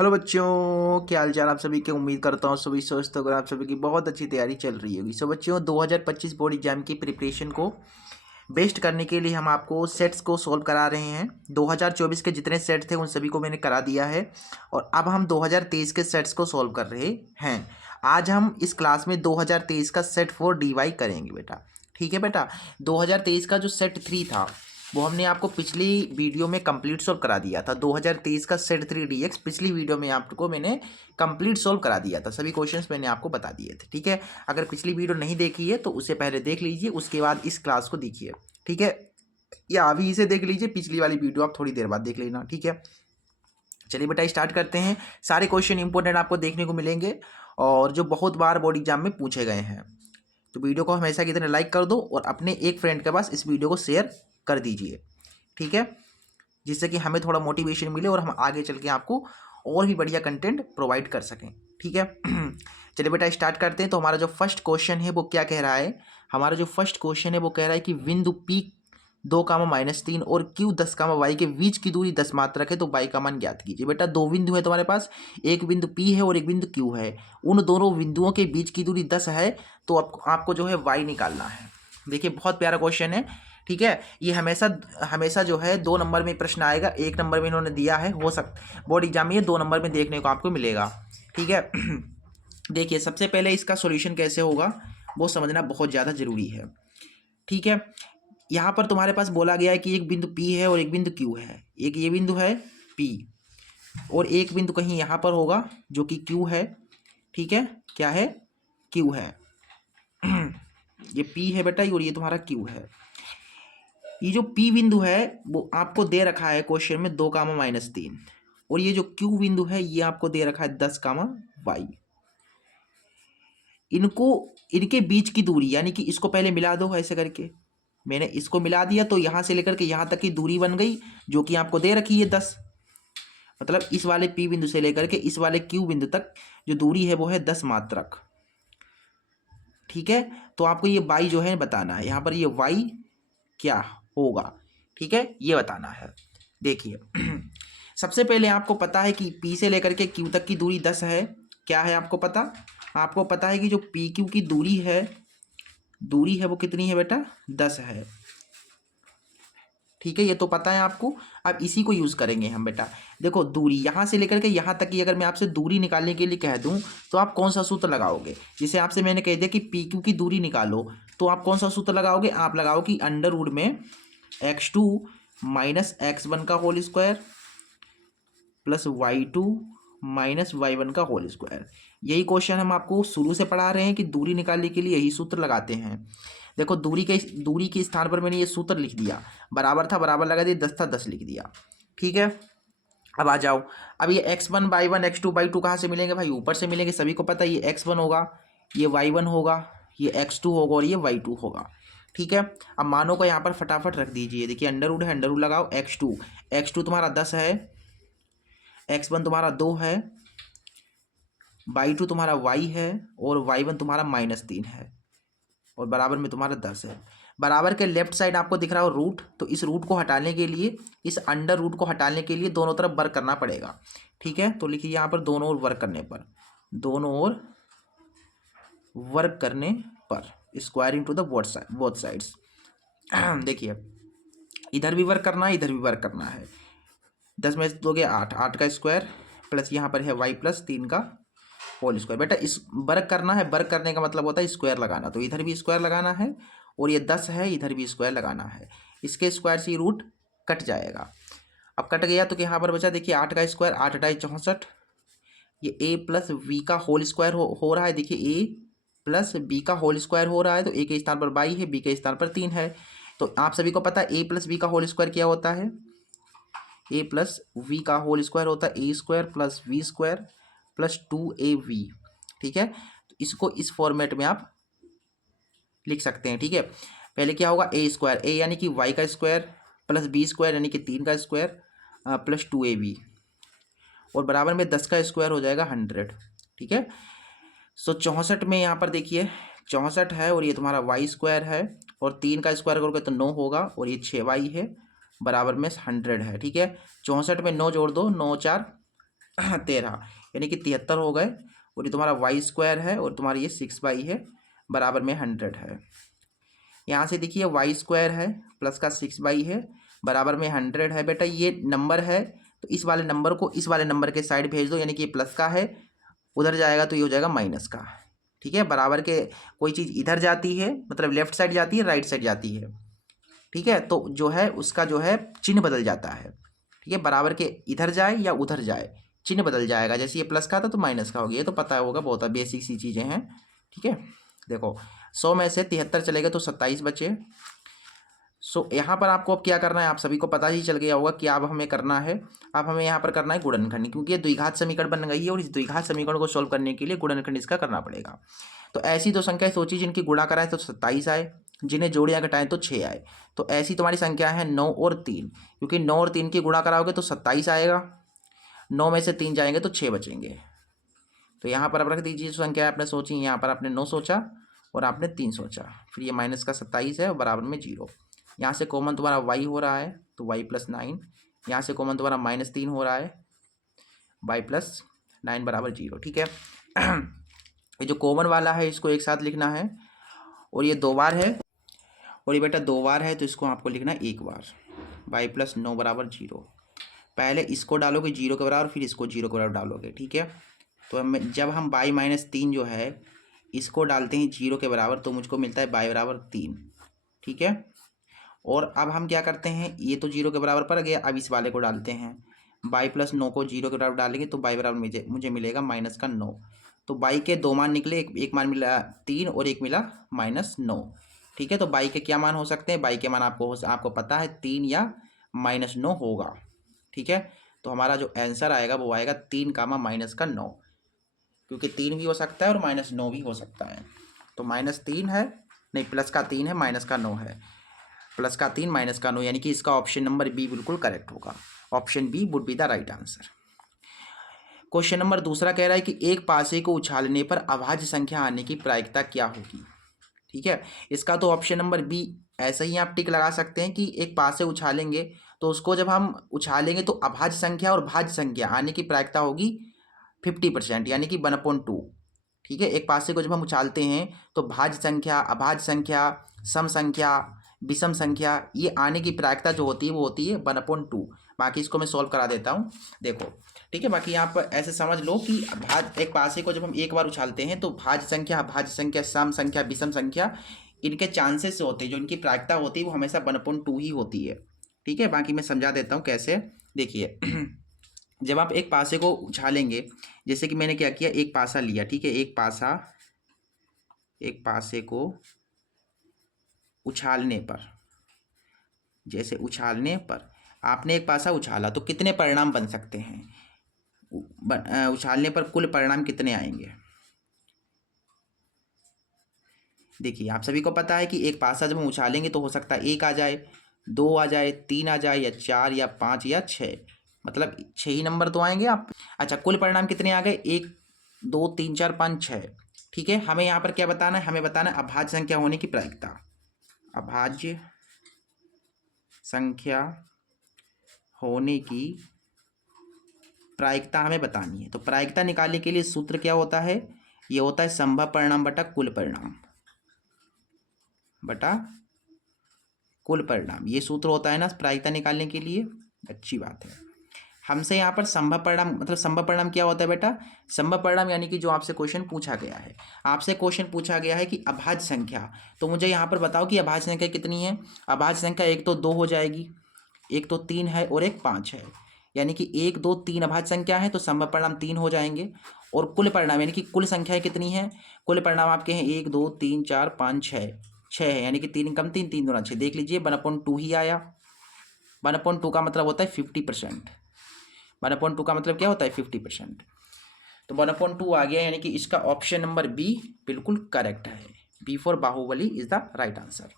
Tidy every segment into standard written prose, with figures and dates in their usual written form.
Hello बच्चों, क्या हाल चाल आप सभी के। उम्मीद करता हूँ सभी स्वस्थ होकर आप सभी की बहुत अच्छी तैयारी चल रही होगी। सो बच्चों, 2025 बोर्ड एग्जाम की प्रिपरेशन को बेस्ट करने के लिए हम आपको सेट्स को सॉल्व करा रहे हैं। 2024 के जितने सेट थे उन सभी को मैंने करा दिया है और अब हम 2023 के सेट्स को सॉल्व कर रहे हैं। आज हम इस क्लास में 2023 का सेट 4 डीवाई करेंगे बेटा। ठीक है बेटा। 2023 का जो सेट 3 था वो हमने आपको पिछली वीडियो में कंप्लीट सॉल्व करा दिया था। 2023 का सेट 3 डीएक्स पिछली वीडियो में आपको मैंने कंप्लीट सॉल्व करा दिया था। सभी क्वेश्चंस मैंने आपको बता दिए थे। ठीक है। अगर पिछली वीडियो नहीं देखी है तो उसे पहले देख लीजिए, उसके बाद इस क्लास को देखिए। ठीक है, या अभी इसे देख लीजिए, पिछली वाली वीडियो आप थोड़ी देर बाद देख लेना। ठीक है, चलिए बेटा स्टार्ट करते हैं। सारे क्वेश्चन इंपॉर्टेंट आपको देखने को मिलेंगे और जो बहुत बार बोर्ड एग्जाम में पूछे गए हैं। तो वीडियो को हमेशा की तरह लाइक कर दो और अपने एक फ्रेंड के पास इस वीडियो को शेयर कर दीजिए। ठीक है, जिससे कि हमें थोड़ा मोटिवेशन मिले और हम आगे चल के आपको और भी बढ़िया कंटेंट प्रोवाइड कर सकें। ठीक है। चलिए बेटा स्टार्ट करते हैं। तो हमारा जो फर्स्ट क्वेश्चन है वो क्या कह रहा है। हमारा जो फर्स्ट क्वेश्चन है वो कह रहा है कि बिंदु पी 2, -3 और क्यू 10, वाई के बीच की दूरी 10 मात्रक है, तो वाई का मान ज्ञात कीजिए। बेटा दो बिंदु है तुम्हारे पास, एक बिंदु पी है और एक बिंदु क्यू है। उन दोनों बिंदुओं के बीच की दूरी 10 है, तो आपको जो है वाई निकालना है। देखिए बहुत प्यारा क्वेश्चन है। ठीक है, ये हमेशा हमेशा जो है 2 नंबर में प्रश्न आएगा। 1 नंबर में इन्होंने दिया है, हो सकता बोर्ड एग्जाम में ये 2 नंबर में देखने को आपको मिलेगा। ठीक है। देखिए सबसे पहले इसका सॉल्यूशन कैसे होगा वो समझना बहुत ज़्यादा जरूरी है। ठीक है, यहाँ पर तुम्हारे पास बोला गया है कि एक बिंदु P है और एक बिंदु Q है। एक ये बिंदु है P और एक बिंदु कहीं यहाँ पर होगा जो कि Q है। ठीक है, क्या है, Q है। ये P है बेटा और ये तुम्हारा Q है। ये जो P बिंदु है वो आपको दे रखा है क्वेश्चन में 2, -3 और ये जो Q बिंदु है ये आपको दे रखा है 10, y। इनको इनके बीच की दूरी यानी कि इसको पहले मिला दो ऐसे करके। मैंने इसको मिला दिया तो यहाँ से लेकर के यहाँ तक की दूरी बन गई जो कि आपको दे रखी है 10। मतलब इस वाले P बिंदु से लेकर के इस वाले Q बिंदु तक जो दूरी है वो है 10 मात्रक। ठीक है, तो आपको ये y जो है बताना है। यहाँ पर ये y क्या होगा, ठीक है, ये बताना है। देखिए सबसे पहले आपको पता है कि P से लेकर के Q तक की दूरी 10 है। क्या है आपको पता, आपको पता है कि जो PQ की दूरी है वो कितनी है बेटा, 10 है। ठीक है, ये तो पता है आपको। अब इसी को यूज़ करेंगे हम बेटा। देखो दूरी यहाँ से लेकर के यहाँ तक की अगर मैं आपसे दूरी निकालने के लिए कह दूँ तो आप कौन सा सूत्र लगाओगे। जैसे आपसे मैंने कह दिया कि PQ की दूरी निकालो तो आप कौन सा सूत्र लगाओगे, आप लगाओ कि अंडर रूट में x2 - x1 का whole square plus y2 - y1 का होल स्क्वायर। यही क्वेश्चन हम आपको शुरू से पढ़ा रहे हैं कि दूरी निकालने के लिए यही सूत्र लगाते हैं। देखो दूरी के स्थान पर मैंने ये सूत्र लिख दिया, बराबर था बराबर लगा दिया, 10 था 10 लिख दिया। ठीक है, अब आ जाओ। अब ये x1 y1 x2 y2 कहाँ से मिलेंगे भाई, ऊपर से मिलेंगे। सभी को पता है ये x1 होगा, ये y1 होगा, ये x2 होगा और ये y2 होगा। ठीक है, अब मानों को यहाँ पर फटाफट रख दीजिए। देखिए अंडर रूट लगाओ x2 तुम्हारा 10 है, x1 तुम्हारा 2 है, y2 तुम्हारा y है और y1 तुम्हारा -3 है और बराबर में तुम्हारा 10 है। बराबर के लेफ्ट साइड आपको दिख रहा हो रूट, तो इस रूट को हटाने के लिए, इस अंडर रूट को हटाने के लिए दोनों तरफ वर्क करना पड़ेगा। ठीक है, तो लिखिए यहाँ पर दोनों ओर वर्क करने पर, दोनों ओर वर्क करने पर square into the both sides. देखिए इधर भी वर्क करना है, इधर भी वर्क करना है। 10 में से दोगे 8, 8 का स्क्वायर प्लस यहाँ पर है y+3 का होल स्क्वायर। बेटा इस वर्क करना है, वर्क करने का मतलब होता है स्क्वायर लगाना, तो इधर भी स्क्वायर लगाना है और ये 10 है, इधर भी स्क्वायर लगाना है। इसके स्क्वायर से रूट कट जाएगा। अब कट गया तो यहाँ पर बचा, देखिए 8 का स्क्वायर, 8 × 8 = 64। ये a+b का होल स्क्वायर हो रहा है। देखिए a+b का होल स्क्वायर हो रहा है, तो a के स्थान पर 22 है, b के स्थान पर 3 है। तो आप सभी को पता है a+b का होल स्क्वायर क्या होता है, a+v का होल स्क्वायर होता है a² + v² + 2ab। ठीक है, तो इसको इस फॉर्मेट में आप लिख सकते हैं। ठीक है, पहले क्या होगा, a² यानी कि y का स्क्वायर प्लस b² यानी कि 3 का स्क्वायर प्लस 2ab और बराबर में 10 का स्क्वायर हो जाएगा 100। ठीक है, सो 64 में यहाँ पर देखिए 64 है और ये तुम्हारा y² है और 3 का स्क्वायर करोगे तो 9 होगा और ये 6y है, बराबर में 100 है। ठीक है, 64 में 9 जोड़ दो, 9 × 4 13, यानी कि 73 हो गए। और ये तुम्हारा वाई स्क्वायर है और तुम्हारी ये 6 है बराबर में 100 है। यहाँ से देखिए वाई स्क्वायर है प्लस का 6 है बराबर में 100 है। बेटा ये नंबर है तो इस वाले नंबर को इस वाले नंबर के साइड भेज दो, यानी कि ये प्लस का है, उधर जाएगा तो ये हो जाएगा माइनस का। ठीक है, बराबर के कोई चीज़ इधर जाती है मतलब लेफ्ट साइड जाती है, राइट साइड जाती है। ठीक है, तो जो है उसका जो है चिन्ह बदल जाता है। ठीक है, बराबर के इधर जाए या उधर जाए चिन्ह बदल जाएगा। जैसे ये प्लस का था तो माइनस का हो गया, ये तो पता होगा, बहुत बेसिक सी चीज़ें हैं। ठीक है, देखो 100 में से 73 चलेगा तो 27 बचे। सो यहाँ पर आपको अब क्या करना है, आप सभी को पता ही चल गया होगा कि अब हमें करना है, अब हमें यहाँ पर करना है गुणनखंड, क्योंकि ये द्विघात समीकरण बन गई है और इस द्विघात समीकरण को सॉल्व करने के लिए गुणनखंड इसका करना पड़ेगा। तो ऐसी दो संख्या सोची जिनकी गुणा कराएं तो 27 आए, जिन्हें जोड़ियाँ घटाएं तो 6 आए। तो ऐसी तुम्हारी संख्या है 9 और 3, क्योंकि 9 और 3 की गुणा कराओगे तो 27 आएगा, 9 में से 3 जाएंगे तो 6 बचेंगे। तो यहाँ पर आप रख दीजिए जो संख्या आपने सोची, यहाँ पर आपने 9 सोचा और आपने 3 सोचा, फिर ये माइनस का 27 है और बराबर में 0। यहाँ से कॉमन तुम्हारा y हो रहा है तो y + 9, यहाँ से कॉमन तुम्हारा -3 हो रहा है, y + 9 बराबर 0। ठीक है, ये जो कॉमन वाला है इसको एक साथ लिखना है, और ये 2 बार है और ये बेटा 2 बार है तो इसको आपको लिखना है 1 बार। y + 9 बराबर 0, पहले इसको डालोगे 0 के बराबर, फिर इसको 0 के बराबर डालोगे। ठीक है, तो जब हम y - 3 जो है इसको डालते हैं 0 के बराबर तो मुझको मिलता है y बराबर 3। ठीक है, और अब हम क्या करते हैं, ये तो 0 के बराबर पड़ गया, अब इस वाले को डालते हैं, y + 9 को 0 के बराबर डालेंगे तो y बराबर मुझे मिलेगा -9। तो y के 2 मान निकले, एक मान मिला 3 और एक मिला -9। ठीक है, तो y के क्या मान हो सकते हैं, y के मान आपको पता है 3 या -9 होगा। ठीक है, तो हमारा जो आंसर आएगा वो आएगा 3, -9, क्योंकि 3 भी हो सकता है और -9 भी हो सकता है। तो -3 है, नहीं प्लस का 3 है, माइनस का 9 है, प्लस का 3 माइनस का 9, यानी कि इसका ऑप्शन नंबर बी बिल्कुल करेक्ट होगा। Option B would be the right answer. Question number दूसरा कह रहा है कि एक पासे को उछालने पर अभाज्य संख्या आने की प्रायिकता क्या होगी। ठीक है, इसका तो ऑप्शन नंबर बी ऐसे ही आप टिक लगा सकते हैं कि एक पासे उछालेंगे तो उसको जब हम उछालेंगे तो अभाज्य संख्या और भाज्य संख्या आने की प्रायिकता होगी 50%, यानी कि 1/2। ठीक है, एक पासे को जब हम उछालते हैं तो भाज्य संख्या, अभाज्य संख्या, सम संख्या, विषम संख्या, ये आने की प्रायिकता जो होती है वो होती है 1/2। बाकी इसको मैं सॉल्व करा देता हूँ, देखो। ठीक है, बाकी आप ऐसे समझ लो कि एक पासे को जब हम एक बार उछालते हैं तो भाज्य संख्या, अभाज्य संख्या, सम संख्या, विषम संख्या, इनके चांसेस होते हैं, जो इनकी प्रायिकता होती है वो हमेशा 1/2 ही होती है। ठीक है, बाकी मैं समझा देता हूँ कैसे। देखिए जब आप एक पासे को उछालेंगे, जैसे कि मैंने क्या किया, एक पासा लिया। ठीक है, एक पासे को उछालने पर, जैसे उछालने पर आपने एक पासा उछाला तो कितने परिणाम बन सकते हैं, उछालने पर कुल परिणाम कितने आएंगे। देखिए आप सभी को पता है कि एक पासा जब हम उछालेंगे तो हो सकता है 1 आ जाए, 2 आ जाए, 3 आ जाए, या 4 या 5 या 6, मतलब 6 ही नंबर तो आएंगे आप। अच्छा, कुल परिणाम कितने आ गए, 1 2 3 4 5 6। ठीक है, हमें यहाँ पर क्या बताना है, हमें बताना है अभाज्य संख्या होने की प्रायिकता। अभाज्य संख्या होने की प्रायिकता हमें बतानी है। तो प्रायिकता निकालने के लिए सूत्र क्या होता है, ये होता है संभव परिणाम बटा कुल परिणाम बटा कुल परिणाम, ये सूत्र होता है ना प्रायिकता निकालने के लिए। अच्छी बात है, हमसे यहाँ पर संभव परिणाम, मतलब संभव परिणाम क्या होता है बेटा, संभव परिणाम यानी कि जो आपसे क्वेश्चन पूछा गया है, आपसे क्वेश्चन पूछा गया है कि अभाज्य संख्या, तो मुझे यहाँ पर बताओ कि अभाज्य संख्या कितनी है। अभाज्य संख्या एक तो 2 हो जाएगी, एक तो 3 है और एक 5 है, यानी कि 1 2 3 अभाज्य संख्या है तो संभव परिणाम 3 हो जाएंगे। और कुल परिणाम यानी कि कुल संख्याएं कितनी है, कुल परिणाम आपके हैं 1 2 3 4 5 6, 6 है, यानी कि 3 कम 3 3 दूना 6। देख लीजिए 1/2 ही आया। 1/2 का मतलब होता है 50%। 1/2 का मतलब क्या होता है 50%। तो 1/2 आ गया, यानी कि इसका ऑप्शन नंबर बी बिल्कुल करेक्ट है। B for Baahubali is the right answer.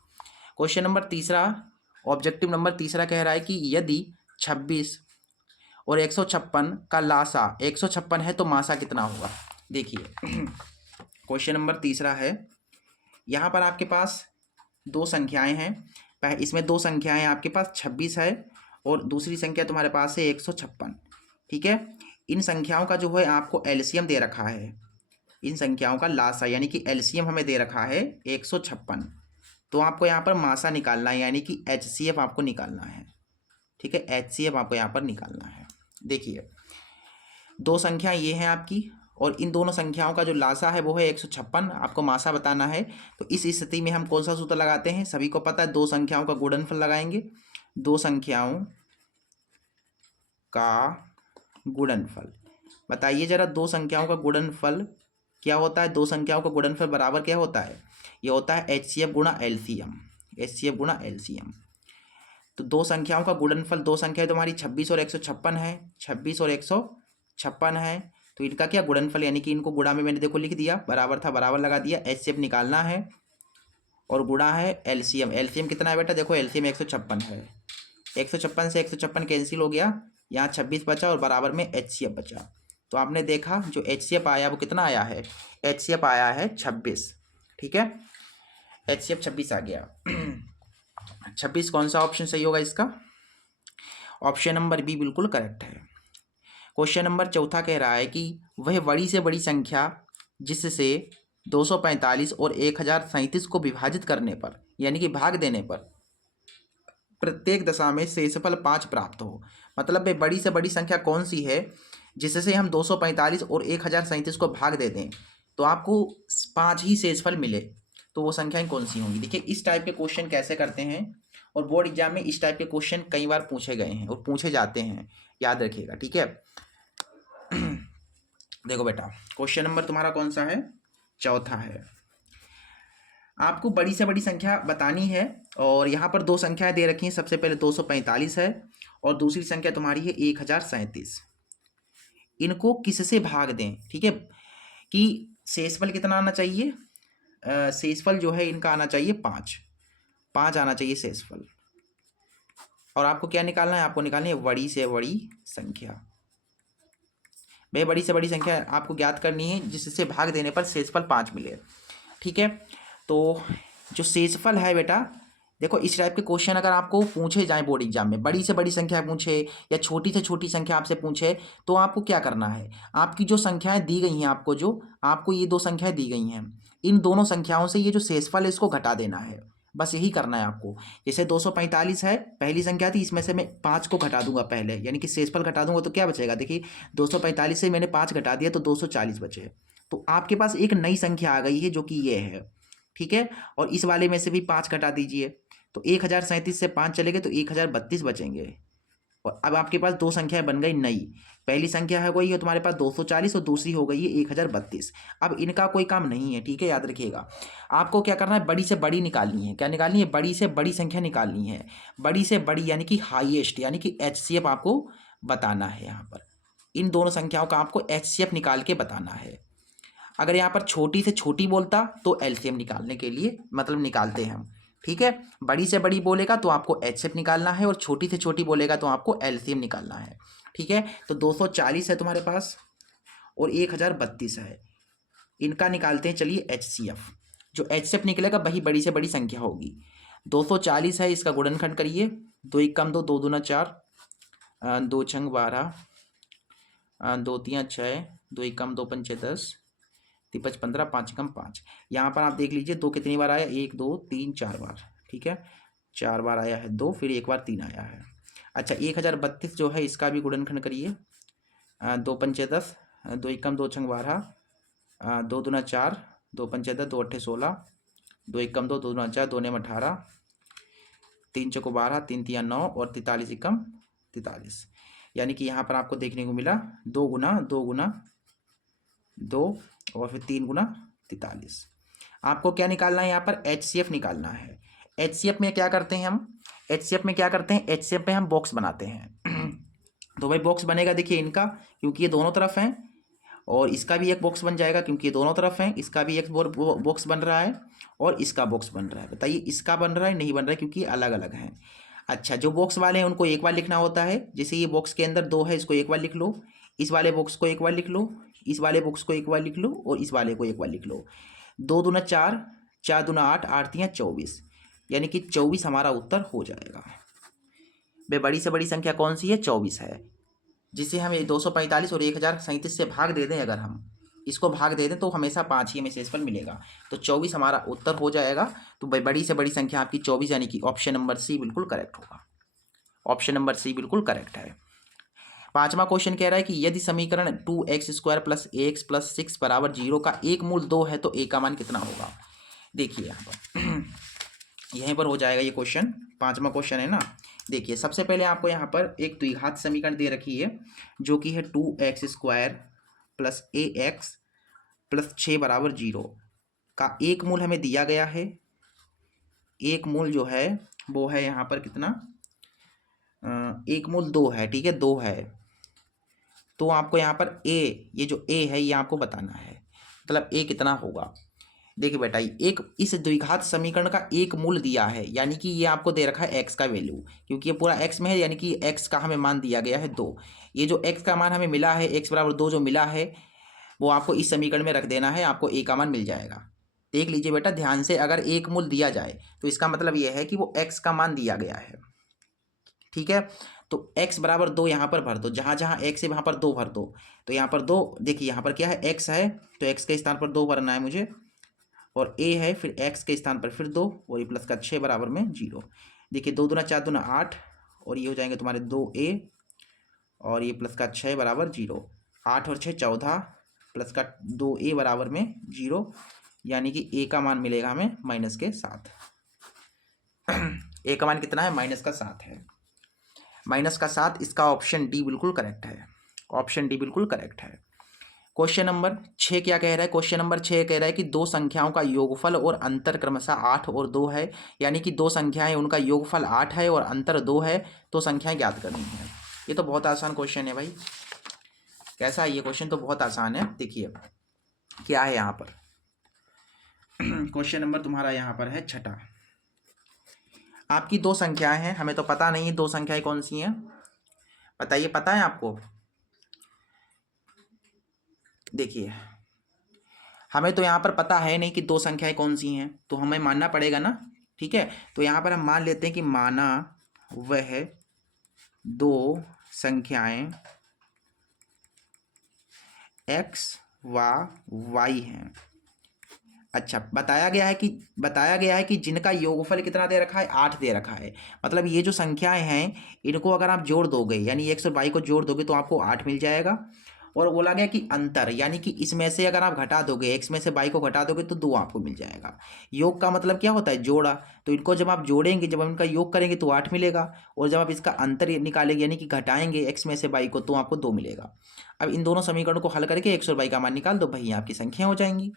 Question number तीसरा, ऑब्जेक्टिव नंबर तीसरा कह रहा है कि यदि 26 और 156 का लासा 156 है तो मासा कितना होगा। देखिए क्वेश्चन नंबर तीसरा है, यहाँ पर आपके पास दो संख्याएं हैं, इसमें दो संख्याएं आपके पास 26 है और दूसरी संख्या तुम्हारे पास है 156। ठीक है, इन संख्याओं का जो है आपको एलसीएम दे रखा है, इन संख्याओं का लासा यानी कि एलसीएम हमें दे रखा है 156। तो आपको यहाँ पर मासा निकालना है यानी कि एचसीएफ आपको निकालना है। ठीक है, एचसीएफ आपको यहाँ पर निकालना है। देखिए दो संख्या ये हैं आपकी, और इन दोनों संख्याओं का जो लासा है वो है 156, आपको मासा बताना है। तो इस स्थिति में हम कौन सा सूत्र लगाते हैं, सभी को पता है, दो संख्याओं का गुणनफल लगाएंगे। दो संख्याओं का गुणनफल, बताइए जरा, दो संख्याओं का गुणनफल क्या होता है? दो संख्याओं का गुणनफल बराबर क्या होता है? ये होता है एचसीएफ गुणा एलसीएम, एचसीएफ गुणा एलसीएम। तो दो संख्याओं का गुणनफल, दो संख्याएं तुम्हारी 26 और 156 है, 26 और 156 है, तो इनका क्या गुणनफल, यानी कि इनको गुणा में मैंने देखो लिख दिया, बराबर था बराबर लगा दिया, एचसीएफ निकालना है और गुणा है एलसीएम। एलसीएम कितना है बेटा? देखो एलसीएम 156 है, 156 से 156 कैंसिल हो गया, यहाँ 26 बचा और बराबर में एचसीएफ बचा। तो आपने देखा जो एचसीएफ आया वो कितना आया है? एचसीएफ आया है 26। ठीक है, एचसीएफ 26 आ गया। 26 कौन सा ऑप्शन सही होगा इसका? ऑप्शन नंबर बी बिल्कुल करेक्ट है। क्वेश्चन नंबर चौथा कह रहा है कि वह बड़ी से बड़ी संख्या जिससे 245 और 1037 को विभाजित करने पर यानी कि भाग देने पर प्रत्येक दशा में शेषफल 5 प्राप्त हो। मतलब वे बड़ी से बड़ी संख्या कौन सी है जिससे हम 245 और 1037 को भाग दे दें तो आपको 5 ही शेषफल मिले, तो वो संख्याएं कौन सी होंगी? देखिए इस टाइप के क्वेश्चन कैसे करते हैं, और बोर्ड एग्जाम में इस टाइप के क्वेश्चन कई बार पूछे गए हैं और पूछे जाते हैं, याद रखिएगा। ठीक है, देखो बेटा क्वेश्चन नंबर तुम्हारा कौन सा है? चौथा है। आपको बड़ी से बड़ी संख्या बतानी है और यहाँ पर दो संख्याएं दे रखी हैं। सबसे पहले 245 है और दूसरी संख्या तुम्हारी है 1037। इनको किससे भाग दें? ठीक है, कि शेषफल कितना आना चाहिए? शेषफल जो है इनका आना चाहिए 5 आना चाहिए शेषफल। और आपको क्या निकालना है? आपको निकालनी है बड़ी से बड़ी संख्या। भाई बड़ी से बड़ी संख्या आपको ज्ञात करनी है जिससे भाग देने पर शेषफल 5 मिले। ठीक है, तो जो शेषफल है बेटा, देखो इस टाइप के क्वेश्चन अगर आपको पूछे जाए बोर्ड एग्जाम में, बड़ी से बड़ी संख्या पूछे या छोटी से छोटी संख्या आपसे पूछे, तो आपको क्या करना है? आपकी जो संख्याएं दी गई हैं आपको, जो आपको ये दो संख्याएं दी गई हैं, इन दोनों संख्याओं से ये जो शेषफल है इसको घटा देना है, बस यही करना है आपको। जैसे 245 है, पहली संख्या थी, इसमें से मैं 5 को घटा दूंगा पहले, यानी कि शेषफल घटा दूंगा तो क्या बचेगा? देखिए 245 से मैंने 5 घटा दिया तो 240 बचे, तो आपके पास एक नई संख्या आ गई है जो कि ये है। ठीक है, और इस वाले में से भी 5 घटा दीजिए, तो 1037 से 5 चले गए तो 1032 बचेंगे। और अब आपके पास दो संख्याएं बन गई नई, पहली संख्या है गई है तुम्हारे पास 240 और दूसरी हो गई है 1032। अब इनका कोई काम नहीं है। ठीक है, याद रखिएगा, आपको क्या करना है? बड़ी से बड़ी निकालनी है। क्या निकालनी है? बड़ी से बड़ी संख्या निकालनी है। बड़ी से बड़ी यानी कि हाईएस्ट, यानी कि एचसीएफ आपको बताना है। यहाँ पर इन दोनों संख्याओं का आपको एचसीएफ निकाल के बताना है। अगर यहाँ पर छोटी से छोटी बोलता तो एलसीएम निकालने के लिए मतलब निकालते हैं हम। ठीक है, बड़ी से बड़ी बोलेगा तो आपको एचसीएफ निकालना है और छोटी से छोटी बोलेगा तो आपको एलसीएम निकालना है। ठीक है, तो 240 है तुम्हारे पास और 1032 है, इनका निकालते हैं। चलिए एचसीएफ, जो एचसीएफ निकलेगा वही बड़ी से बड़ी संख्या होगी। 240 है, इसका गुणनखंड करिए, 2 1 कम 2, 2 दूना 4, 2 छंग 12, 2 3 6, 2 1 कम 2 5 10, 5 15, 5 कम 5। यहाँ पर आप देख लीजिए 2 कितनी बार आया? 1 2 3 4 बार। ठीक है, 4 बार आया है 2, फिर एक बार 3 आया है। अच्छा 1032 जो है इसका भी गुणनखंड करिए, 2 पंचे 10, 2 एकम 2 छंग 12, 2 दूना 4, 2 पंचे 10, 2 अट्ठे 16, 2 एकम 2, 2 दूना 4, 2 नेम 18, 3 चौको 12, 3 तिया 9 और 43 एकम 43। यानी कि यहाँ पर आपको देखने को मिला 2 गुना 2 गुना 2 और फिर 3 गुना 43। आपको क्या निकालना है? यहाँ पर एचसीएफ निकालना है। एचसीएफ में क्या करते हैं हम? एचसीएफ में क्या करते हैं? एचसीएफ में हम बॉक्स बनाते हैं। तो भाई बॉक्स बनेगा, देखिए इनका, क्योंकि ये दोनों तरफ हैं, और इसका भी एक बॉक्स बन जाएगा क्योंकि ये दोनों तरफ हैं। इसका भी एक बॉक्स बन रहा है और इसका बॉक्स बन रहा है। बताइए इसका बन रहा है नहीं बन रहा है? क्योंकि ये अलग अलग हैं। अच्छा, जो बॉक्स वाले हैं उनको एक बार लिखना होता है। जैसे ये बॉक्स के अंदर 2 है, इसको एक बार लिख लो, इस वाले बॉक्स को एक बार लिख लो, इस वाले बॉक्स को एक बार लिख लो और इस वाले को एक बार लिख लो। 2 दूना 4, 4 दूना 8, 8 तिया 24, यानी कि 24 हमारा उत्तर हो जाएगा। वे बड़ी से बड़ी संख्या कौन सी है? 24 है। जिसे हम 245 और 1037 से भाग दे दें, अगर हम इसको भाग दे दें तो हमेशा 5 ही हमें शेषफल मिलेगा। तो 24 हमारा उत्तर हो जाएगा। तो बड़ी से बड़ी संख्या आपकी 24, यानी कि ऑप्शन नंबर सी बिल्कुल करेक्ट होगा। ऑप्शन नंबर सी बिल्कुल करेक्ट है। पांचवा क्वेश्चन कह रहा है कि यदि समीकरण 2x² प्लस ax प्लस 6 बराबर 0 का एक मूल 2 है तो a का मान कितना होगा। देखिए यहाँ पर यहीं पर हो जाएगा ये क्वेश्चन, पांचवा क्वेश्चन है ना। देखिए सबसे पहले आपको यहाँ पर एक द्विघात समीकरण दे रखी है जो कि है 2x² प्लस ax प्लस 6 बराबर 0 का एक मूल हमें दिया गया है। एक मूल जो है वो है यहाँ पर कितना, एक मूल 2 है, ठीक है, 2 है। तो आपको यहाँ पर ये जो a है ये आपको बताना है, मतलब a कितना होगा। देखिए बेटा, एक इस द्विघात समीकरण का एक मूल दिया है, यानी कि ये आपको दे रखा है x का वैल्यू, क्योंकि ये पूरा x में है, यानी कि x का हमें मान दिया गया है 2। ये जो x का मान हमें मिला है, x बराबर 2 जो मिला है, वो आपको इस समीकरण में रख देना है, आपको a का मान मिल जाएगा। देख लीजिए बेटा ध्यान से, अगर एक मूल दिया जाए तो इसका मतलब ये है कि वो x का मान दिया गया है, ठीक है। तो x बराबर 2 यहाँ पर भर दो, जहाँ जहाँ x है वहाँ पर 2 भर दो। तो यहाँ पर 2, देखिए यहाँ पर क्या है, x है तो x के स्थान पर 2 भरना है मुझे, और a है फिर x के स्थान पर फिर 2 और ये प्लस का 6 बराबर में 0। देखिए 2 दूना 4 दूना 8 और ये हो जाएंगे तुम्हारे 2a और ये प्लस का 6 बराबर 0। 8 और 6 14 प्लस का 2a बराबर में 0, यानी कि a का मान मिलेगा हमें माइनस के 7। a का मान कितना है, माइनस का 7 है। माइनस का 7, इसका ऑप्शन डी बिल्कुल करेक्ट है। ऑप्शन डी बिल्कुल करेक्ट है। क्वेश्चन नंबर 6 क्या कह रहा है, क्वेश्चन नंबर 6 कह रहा है कि दो संख्याओं का योगफल और अंतर क्रमशः 8 और 2 है, यानी कि दो संख्याएं उनका योगफल 8 है और अंतर 2 है, तो संख्याएं ज्ञात करनी है। ये तो बहुत आसान क्वेश्चन है भाई। कैसा है ये क्वेश्चन, तो बहुत आसान है। देखिए क्या है यहाँ पर, क्वेश्चन नंबर तुम्हारा यहाँ पर है 6। आपकी दो संख्याएं हैं, हमें तो पता नहीं है दो संख्याएं कौन सी हैं, बताइए, पता है आपको। देखिए हमें तो यहाँ पर पता है नहीं कि दो संख्याएं कौन सी हैं, तो हमें मानना पड़ेगा ना, ठीक है। तो यहाँ पर हम मान लेते हैं कि माना वह दो संख्याएं x व y हैं। अच्छा, बताया गया है कि जिनका योगफल कितना दे रखा है, 8 दे रखा है। मतलब ये जो संख्याएं हैं इनको अगर आप जोड़ दोगे, यानी x और y को जोड़ दोगे तो आपको 8 मिल जाएगा। और बोला गया कि अंतर, यानी कि इसमें से अगर आप घटा दोगे, x में से y को घटा दोगे तो 2 आपको मिल जाएगा। योग का मतलब क्या होता है, जोड़ा। तो इनको जब आप जोड़ेंगे, जब हम इनका योग करेंगे तो 8 मिलेगा, और जब आप इसका अंतर निकालेंगे यानी कि घटाएंगे x में से y को, तो आपको 2 मिलेगा। अब इन दोनों समीकरणों को हल करके x और y का मान निकाल दो, भाई आपकी संख्या हो जाएंगी,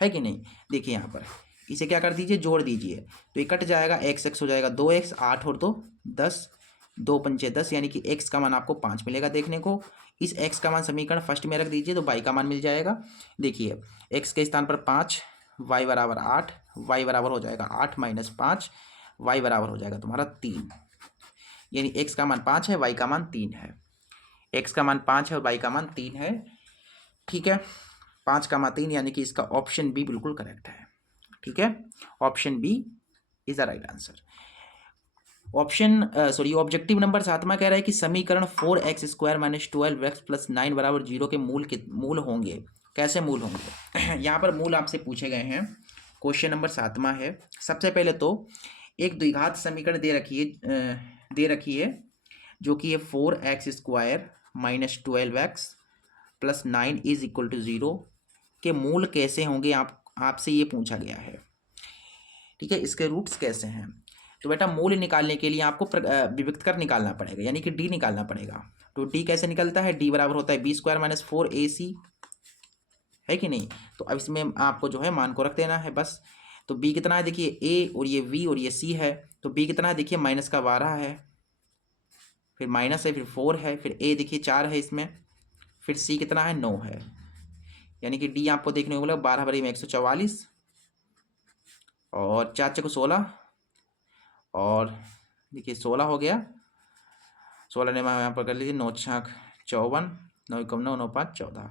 है कि नहीं। देखिए यहाँ पर इसे क्या कर दीजिए, जोड़ दीजिए, तो ये कट जाएगा, x हो जाएगा 2x, 8 और 2 10, 2 पंचे 10, यानी कि x का मान आपको 5 मिलेगा देखने को। इस x का मान समीकरण फर्स्ट में रख दीजिए तो y का मान मिल जाएगा। देखिए x के स्थान पर 5, y बराबर 8, y बराबर हो जाएगा 8 माइनस 5, y बराबर हो जाएगा तुम्हारा 3, यानी x का मान 5 है, y का मान 3 है। x का मान 5 है और y का मान 3 है, ठीक है। 5 का मान 3, यानी कि इसका ऑप्शन बी बिल्कुल करेक्ट है, ठीक है। Option B is the right answer. Objective number 7वां कह रहा है कि समीकरण 4x² माइनस 12x प्लस 9 बराबर 0 के मूल होंगे। कैसे मूल होंगे, यहाँ पर मूल आपसे पूछे गए हैं। क्वेश्चन नंबर 7वां है। सबसे पहले तो एक द्विघात समीकरण दे रखी है जो कि ये 4x² minus 12x plus 9 is equal to 0 के मूल कैसे होंगे, आपसे ये पूछा गया है, ठीक है। इसके रूट्स कैसे हैं। तो बेटा मूल निकालने के लिए आपको विभक्त कर निकालना पड़ेगा, यानी कि डी निकालना पड़ेगा। तो डी कैसे निकलता है, डी बराबर होता है b² माइनस 4ac, है कि नहीं। तो अब इसमें आपको जो है मान को रख देना है बस। तो b कितना है, देखिए a और ये v और ये c है, तो b कितना है, देखिए माइनस का 12 है, फिर माइनस है, फिर 4 है, फिर a देखिए 4 है इसमें, फिर c कितना है 9 है, यानी कि डी आपको देखने को मिलेगा 12 बरी में 144 और 4 चको 16, और देखिए 16 हो गया, 16 ने यहाँ पर कर लीजिए, 9 छाक 54, 9 कम 9, 9 5 14,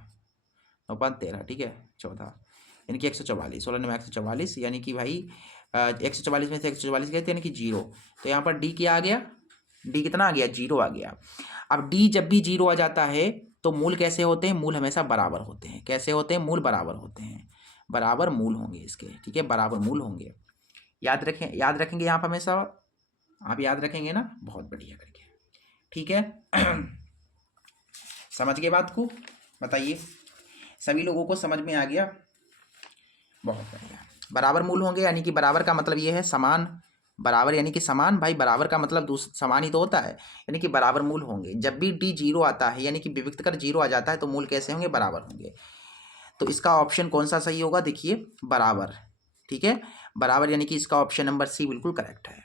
9 5 13, ठीक है 14, यानी कि 144, 16 ने 144, यानी कि भाई 144 में से 144 गए थे, यानी कि 0। तो यहाँ पर डी क्या आ गया, डी कितना आ गया, 0 आ गया। अब डी जब भी 0 आ जाता है तो मूल कैसे होते हैं, मूल हमेशा बराबर होते हैं। कैसे होते हैं, मूल बराबर होते हैं, बराबर मूल होंगे इसके, ठीक है, बराबर मूल होंगे। याद रखें, याद रखेंगे यहाँ पर हमेशा, आप याद रखेंगे ना, बहुत बढ़िया करके, ठीक है। समझ गए बात को, बताइए सभी लोगों को समझ में आ गया, बहुत बढ़िया। बराबर मूल होंगे यानी कि बराबर का मतलब ये है समान, बराबर यानी कि समान, भाई बराबर का मतलब समान ही तो होता है, यानी कि बराबर मूल होंगे। जब भी डी 0 आता है यानी कि विविक्त कर 0 आ जाता है तो मूल कैसे होंगे, बराबर होंगे। तो इसका ऑप्शन कौन सा सही होगा, देखिए बराबर, ठीक है, बराबर यानी कि इसका ऑप्शन नंबर सी बिल्कुल करेक्ट है,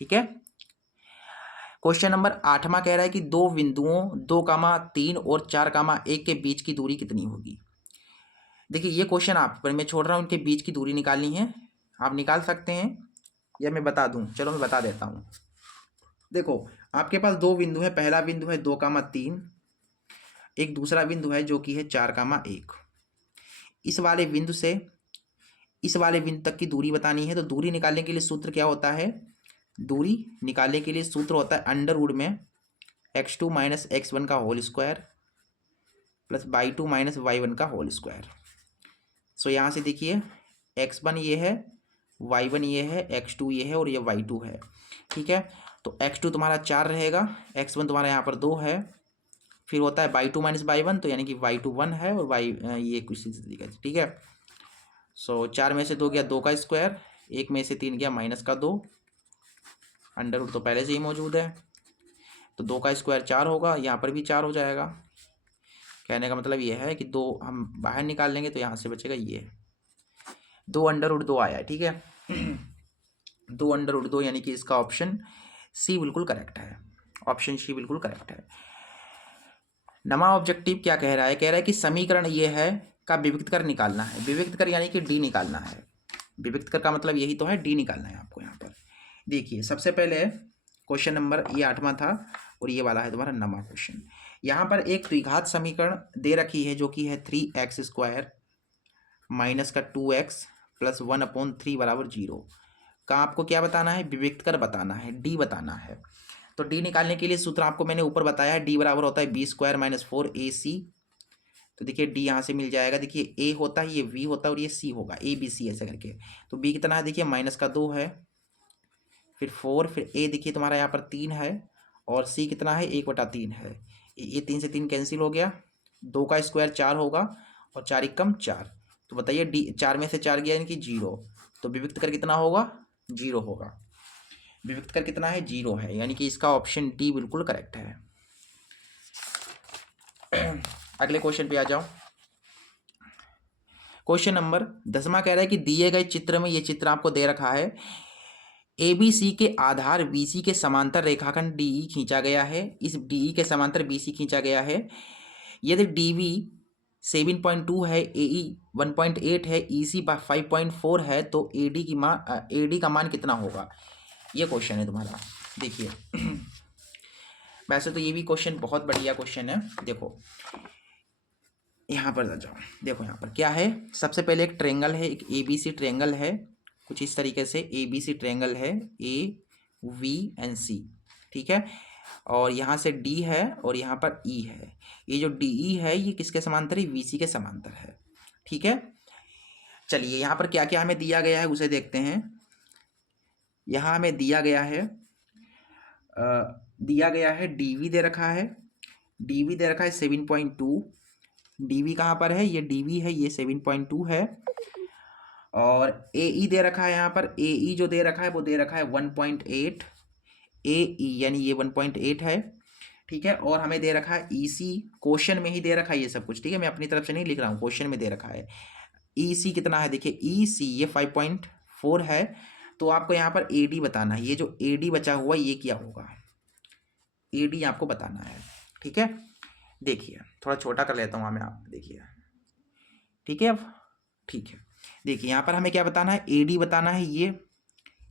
ठीक है। क्वेश्चन नंबर 8वां कह रहा है कि दो बिंदुओं 2,3 और 4,1 के बीच की दूरी कितनी होगी। देखिए ये क्वेश्चन आप पर मैं छोड़ रहा हूँ, इनके बीच की दूरी निकालनी है, आप निकाल सकते हैं या मैं बता दूं, चलो मैं बता देता हूँ। देखो आपके पास दो बिंदु है, पहला बिंदु है 2,3, एक दूसरा बिंदु है जो कि है 4,1। इस वाले बिंदु से इस वाले बिंदु तक की दूरी बतानी है। तो दूरी निकालने के लिए सूत्र क्या होता है, दूरी निकालने के लिए सूत्र होता है अंडर रूट में x2 माइनस x1 का whole square plus y2 minus y1 का होल स्क्वायर। सो यहाँ से देखिए x1 ये है, y1 ये है, x2 ये है और ये y2 है, ठीक है। तो x2 तुम्हारा 4 रहेगा, x1 तुम्हारा यहाँ पर 2 है, फिर होता है y2 माइनस y1, तो यानी कि y2 1 है और y ये कुछ इसी तरीके से, ठीक है। सो 4 में से 2 गया 2 का स्क्वायर, 1 में से 3 गया माइनस का 2, अंडर रूट तो पहले से ही मौजूद है, तो 2 का स्क्वायर 4 होगा, यहाँ पर भी 4 हो जाएगा। कहने का मतलब ये है कि 2 हम बाहर निकाल लेंगे तो यहाँ से बचेगा ये 2 अंडर रूट 2 आया है, ठीक है। 2 अंडर रूट 2 यानी कि इसका ऑप्शन सी बिल्कुल करेक्ट है, ऑप्शन सी बिल्कुल करेक्ट है। नवा ऑब्जेक्टिव क्या कह रहा है, कह रहा है कि समीकरण ये है का विविक्त कर निकालना है। विविक्त कर यानी कि डी निकालना है, विविक्त कर का मतलब यही तो है, डी निकालना है आपको। यहाँ पर देखिए सबसे पहले क्वेश्चन नंबर ये 8वां था और ये वाला है तुम्हारा 9वां क्वेश्चन। यहाँ पर एक द्विघात समीकरण दे रखी है जो कि है 3x² माइनस का 2x प्लस 1/3 बराबर 0 का आपको क्या बताना है, विविक्त कर बताना है, डी बताना है। तो डी निकालने के लिए सूत्र आपको मैंने ऊपर बताया है, डी बराबर होता है b² माइनस 4ac। तो देखिए डी यहाँ से मिल जाएगा, देखिए ए होता है, ये वी होता है और ये सी होगा, ए बी सी ऐसे करके। तो बी कितना है, देखिए माइनस का 2 है, फिर 4, फिर ए देखिए तुम्हारा यहाँ पर 3 है और सी कितना है 1/3 है। ये 3 से 3 कैंसिल हो गया, 2 का स्क्वायर 4 होगा और 4 एकम 4। तो बताइए डी 4 में से 4 गया यानी कि 0, तो विविक्त कर कितना होगा, 0 होगा। विविक्त कर कितना है, 0 है, यानी कि इसका ऑप्शन डी बिल्कुल करेक्ट है। अगले क्वेश्चन पे आ जाओ। क्वेश्चन नंबर 10वां कह रहा है कि दिए गए चित्र में, ये चित्र आपको दे रखा है, ABC के आधार BC के समांतर रेखाखंड DE खींचा गया है। इस DE के समांतर BC खींचा गया है। यदि DB 7.2 है, AE 1.8 है, EC 5.4 है तो AD का मान कितना होगा, ये क्वेश्चन है तुम्हारा। देखिए वैसे तो ये भी क्वेश्चन बहुत बढ़िया क्वेश्चन है। देखो यहाँ पर जाओ, देखो यहाँ पर क्या है, सबसे पहले एक ट्रेंगल है, एक ABC ट्रेंगल है, कुछ इस तरीके से ABC ट्रेंगल है, AVNC, ठीक है। और यहाँ से D है और यहाँ पर E है। ये जो DE है ये किसके समांतर है, VC के समांतर है, ठीक है। चलिए यहाँ पर क्या क्या हमें दिया गया है उसे देखते हैं। यहाँ हमें दिया गया है DV दे रखा है, DV दे रखा है 7.2। DV कहाँ पर है, ये DV है, ये 7.2 है। और AE दे रखा है, यहाँ पर AE जो दे रखा है वो दे रखा है 1.8, AE यानी ये 1.8 है, ठीक है। और हमें दे रखा है EC, क्वेश्चन में ही दे रखा है ये सब कुछ, ठीक है, मैं अपनी तरफ से नहीं लिख रहा हूँ, क्वेश्चन में दे रखा है। EC कितना है, देखिए EC ये 5.4 है। तो आपको यहाँ पर AD बताना है, ये जो AD बचा हुआ ये क्या होगा, AD आपको बताना है, ठीक है। देखिए थोड़ा छोटा कर लेता हूँ मैं, आप देखिए, ठीक है। अब ठीक है, देखिए यहाँ पर हमें क्या बताना है, AD बताना है, ये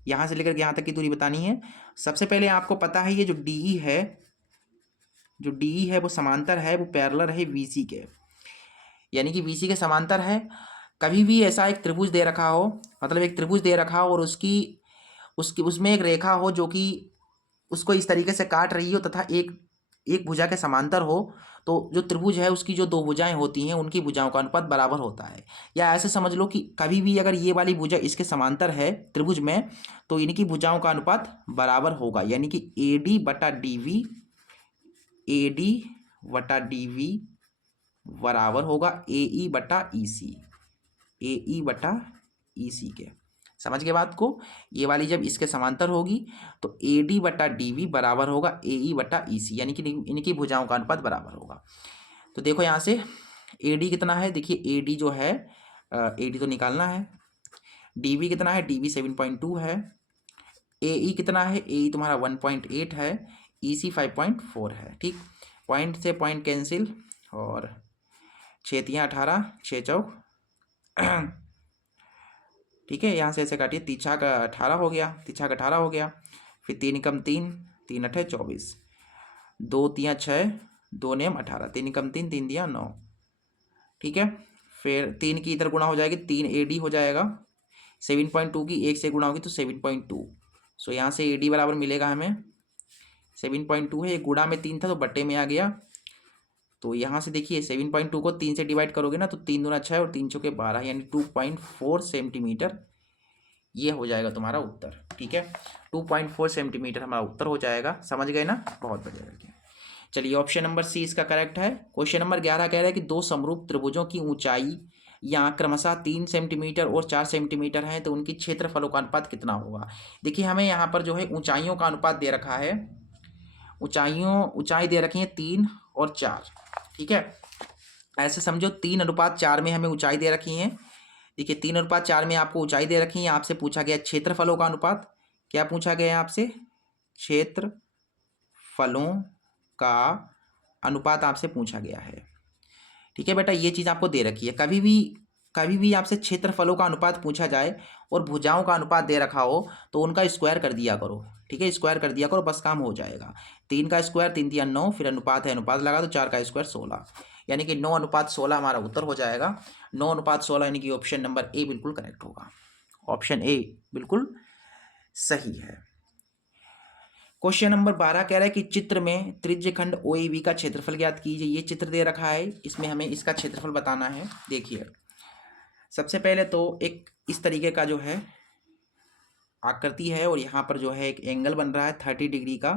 यहाँ से लेकर यहाँ तक की दूरी बतानी है। सबसे पहले आपको पता है ये जो DE है, वो समांतर है, वो पैरेलल है VC के, यानी कि VC के समांतर है। कभी भी ऐसा एक त्रिभुज दे रखा हो, मतलब एक त्रिभुज दे रखा हो और उसमें एक रेखा हो जो कि उसको इस तरीके से काट रही हो तथा एक एक भुजा के समांतर हो, तो जो त्रिभुज है उसकी जो दो भुजाएं होती हैं उनकी भुजाओं का अनुपात बराबर होता है। या ऐसे समझ लो कि कभी भी अगर ये वाली भुजा इसके समांतर है त्रिभुज में, तो इनकी भुजाओं का अनुपात बराबर होगा, यानी कि AD बटा DV, AD बटा DV बराबर होगा AE बटा EC, AE बटा EC के। समझ गए बात को? ये वाली जब इसके समांतर होगी तो AD बटा DV बराबर होगा AE बटा EC, यानी कि इनकी भुजाओं का अनुपात बराबर होगा। तो देखो यहाँ से AD कितना है, देखिए AD जो है AD तो निकालना है। DV कितना है, DV 7.2 है। AE कितना है, AE तुम्हारा 1.8 है। EC 5.4 है। ठीक, पॉइंट से पॉइंट कैंसिल, और 6×18, 6×4 ठीक है, यहाँ से ऐसे काटिए, 3×18 हो गया, 3×18 हो गया। फिर 3×3, 3×8 24, 2×3 6, 2×9 18, 3×3 3×9। ठीक है, फिर 3 की इधर गुणा हो जाएगी, 3 AD हो जाएगा। 7.2 की 1 से गुणा होगी तो 7.2। सो यहाँ से AD बराबर मिलेगा हमें 7.2 है, ये गुणा में 3 था तो बट्टे में आ गया। तो यहाँ से देखिए 7.2 को 3 से डिवाइड करोगे ना तो 3×2 = 6 और 3×4 = 12, यानी 2.4 सेंटीमीटर ये हो जाएगा तुम्हारा उत्तर। ठीक है, 2.4 सेंटीमीटर हमारा उत्तर हो जाएगा। समझ गए ना? बहुत बढ़िया। चलिए ऑप्शन नंबर सी इसका करेक्ट है। क्वेश्चन नंबर 11 कह रहा है कि दो समरूप त्रिभुजों की ऊंचाई यहाँ क्रमशः 3 सेंटीमीटर और 4 सेंटीमीटर है, तो उनकी क्षेत्रफलों का अनुपात कितना होगा। देखिए हमें यहाँ पर जो है ऊंचाइयों का अनुपात दे रखा है, ऊंचाई दे रखी है 3 और 4। ठीक है, ऐसे समझो 3:4 में हमें ऊंचाई दे रखी है। देखिए 3:4 में आपको ऊंचाई दे रखी है, आपसे पूछा गया क्षेत्रफलों का अनुपात। क्या पूछा गया है आपसे? क्षेत्रफलों का अनुपात आपसे पूछा गया है। ठीक है बेटा, ये चीज़ आपको दे रखी है। कभी भी आपसे क्षेत्रफलों का अनुपात पूछा जाए और भुजाओं का अनुपात दे रखा हो तो उनका स्क्वायर कर दिया करो। ठीक है, स्क्वायर कर दिया करो, बस काम हो जाएगा। 3 का स्क्वायर 3×3 9, फिर अनुपात है, अनुपात लगा तो 4 का स्क्वायर 16, यानी कि 9:16 हमारा उत्तर हो जाएगा। 9:16 यानी कि ऑप्शन नंबर ए बिल्कुल करेक्ट होगा। ऑप्शन ए बिल्कुल सही है। क्वेश्चन नंबर 12 कह रहा है कि चित्र में त्रिज्यखंड OAB का क्षेत्रफल ज्ञात कीजिए। ये चित्र दे रखा है, इसमें हमें इसका क्षेत्रफल बताना है। देखिए सबसे पहले तो एक इस तरीके का जो है आकृति है, और यहाँ पर जो है एक एंगल बन रहा है 30 डिग्री का,